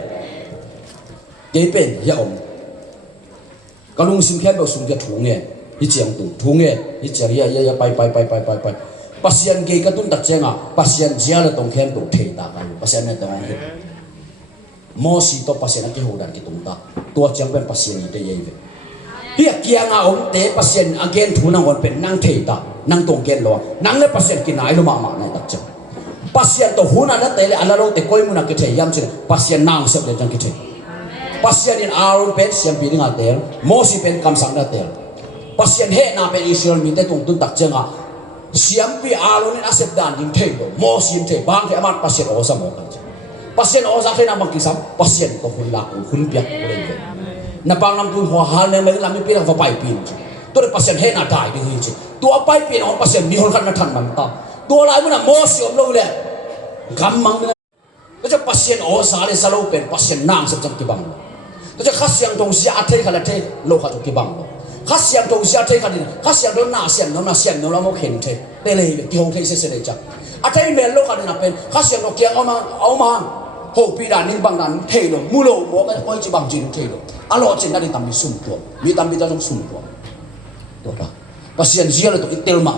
cái pen hiao cái lung sim khen bảo sung cái thùng nghe đi chiang tu thùng nghe đi chiang ya bay pasien cái tuân đặt chiang à pasien chia là tông khen tu thề ta cái pasien này tông hết mo si to pasien cái hồ đàn cái tung ta tua chiang bên pasien này đây vậy hiệp kiang à ông tế pasien again thu năng còn bên năng thề ta năng tông khen lo năng lấy pasien cái này lo mà này đặt chiang pasien to hu na tế le ala lo te koi mu na cái thề yam chi pasien nang sep le jang cái thề pasien in Aaron pen siam pi nga tel Moses pen kam sang na tel pasien he na pen Israel mi te tung tun tak chenga siam pi Aaron in asep dan ding thei do Moses thei bang the amat pasien o sam o kan pasien o sa thei na mang ki sam pasien to hun la hun piak ko le na pang nam tu ho hal ne mai lam mi pi la va pai pin to de pasien he na dai ding hi chi to pai pin o pasien mi hol kan na than man ta to lai mu na Moses om lo le gam mang to cha pasien o sa le sa lo pen pasien nang sep jam ki bang tôi khát xiang đông xia thấy khá là thấy lâu khá chục bằng khát xiang đông xia thấy khá là khát xiang đông na xiang nó một hình thế đây là cái hồng thế sẽ chắc thấy mẹ lâu khá là bên khát xiang nó kia ông mà hồ pi đàn nên bằng đàn thế rồi mua lô mua cái coi chỉ bằng chỉ thế rồi alo chỉ là đi tầm đi sum tuột mi tầm đi ra trong sum tuột đó và xiang xia là tụi tel mạ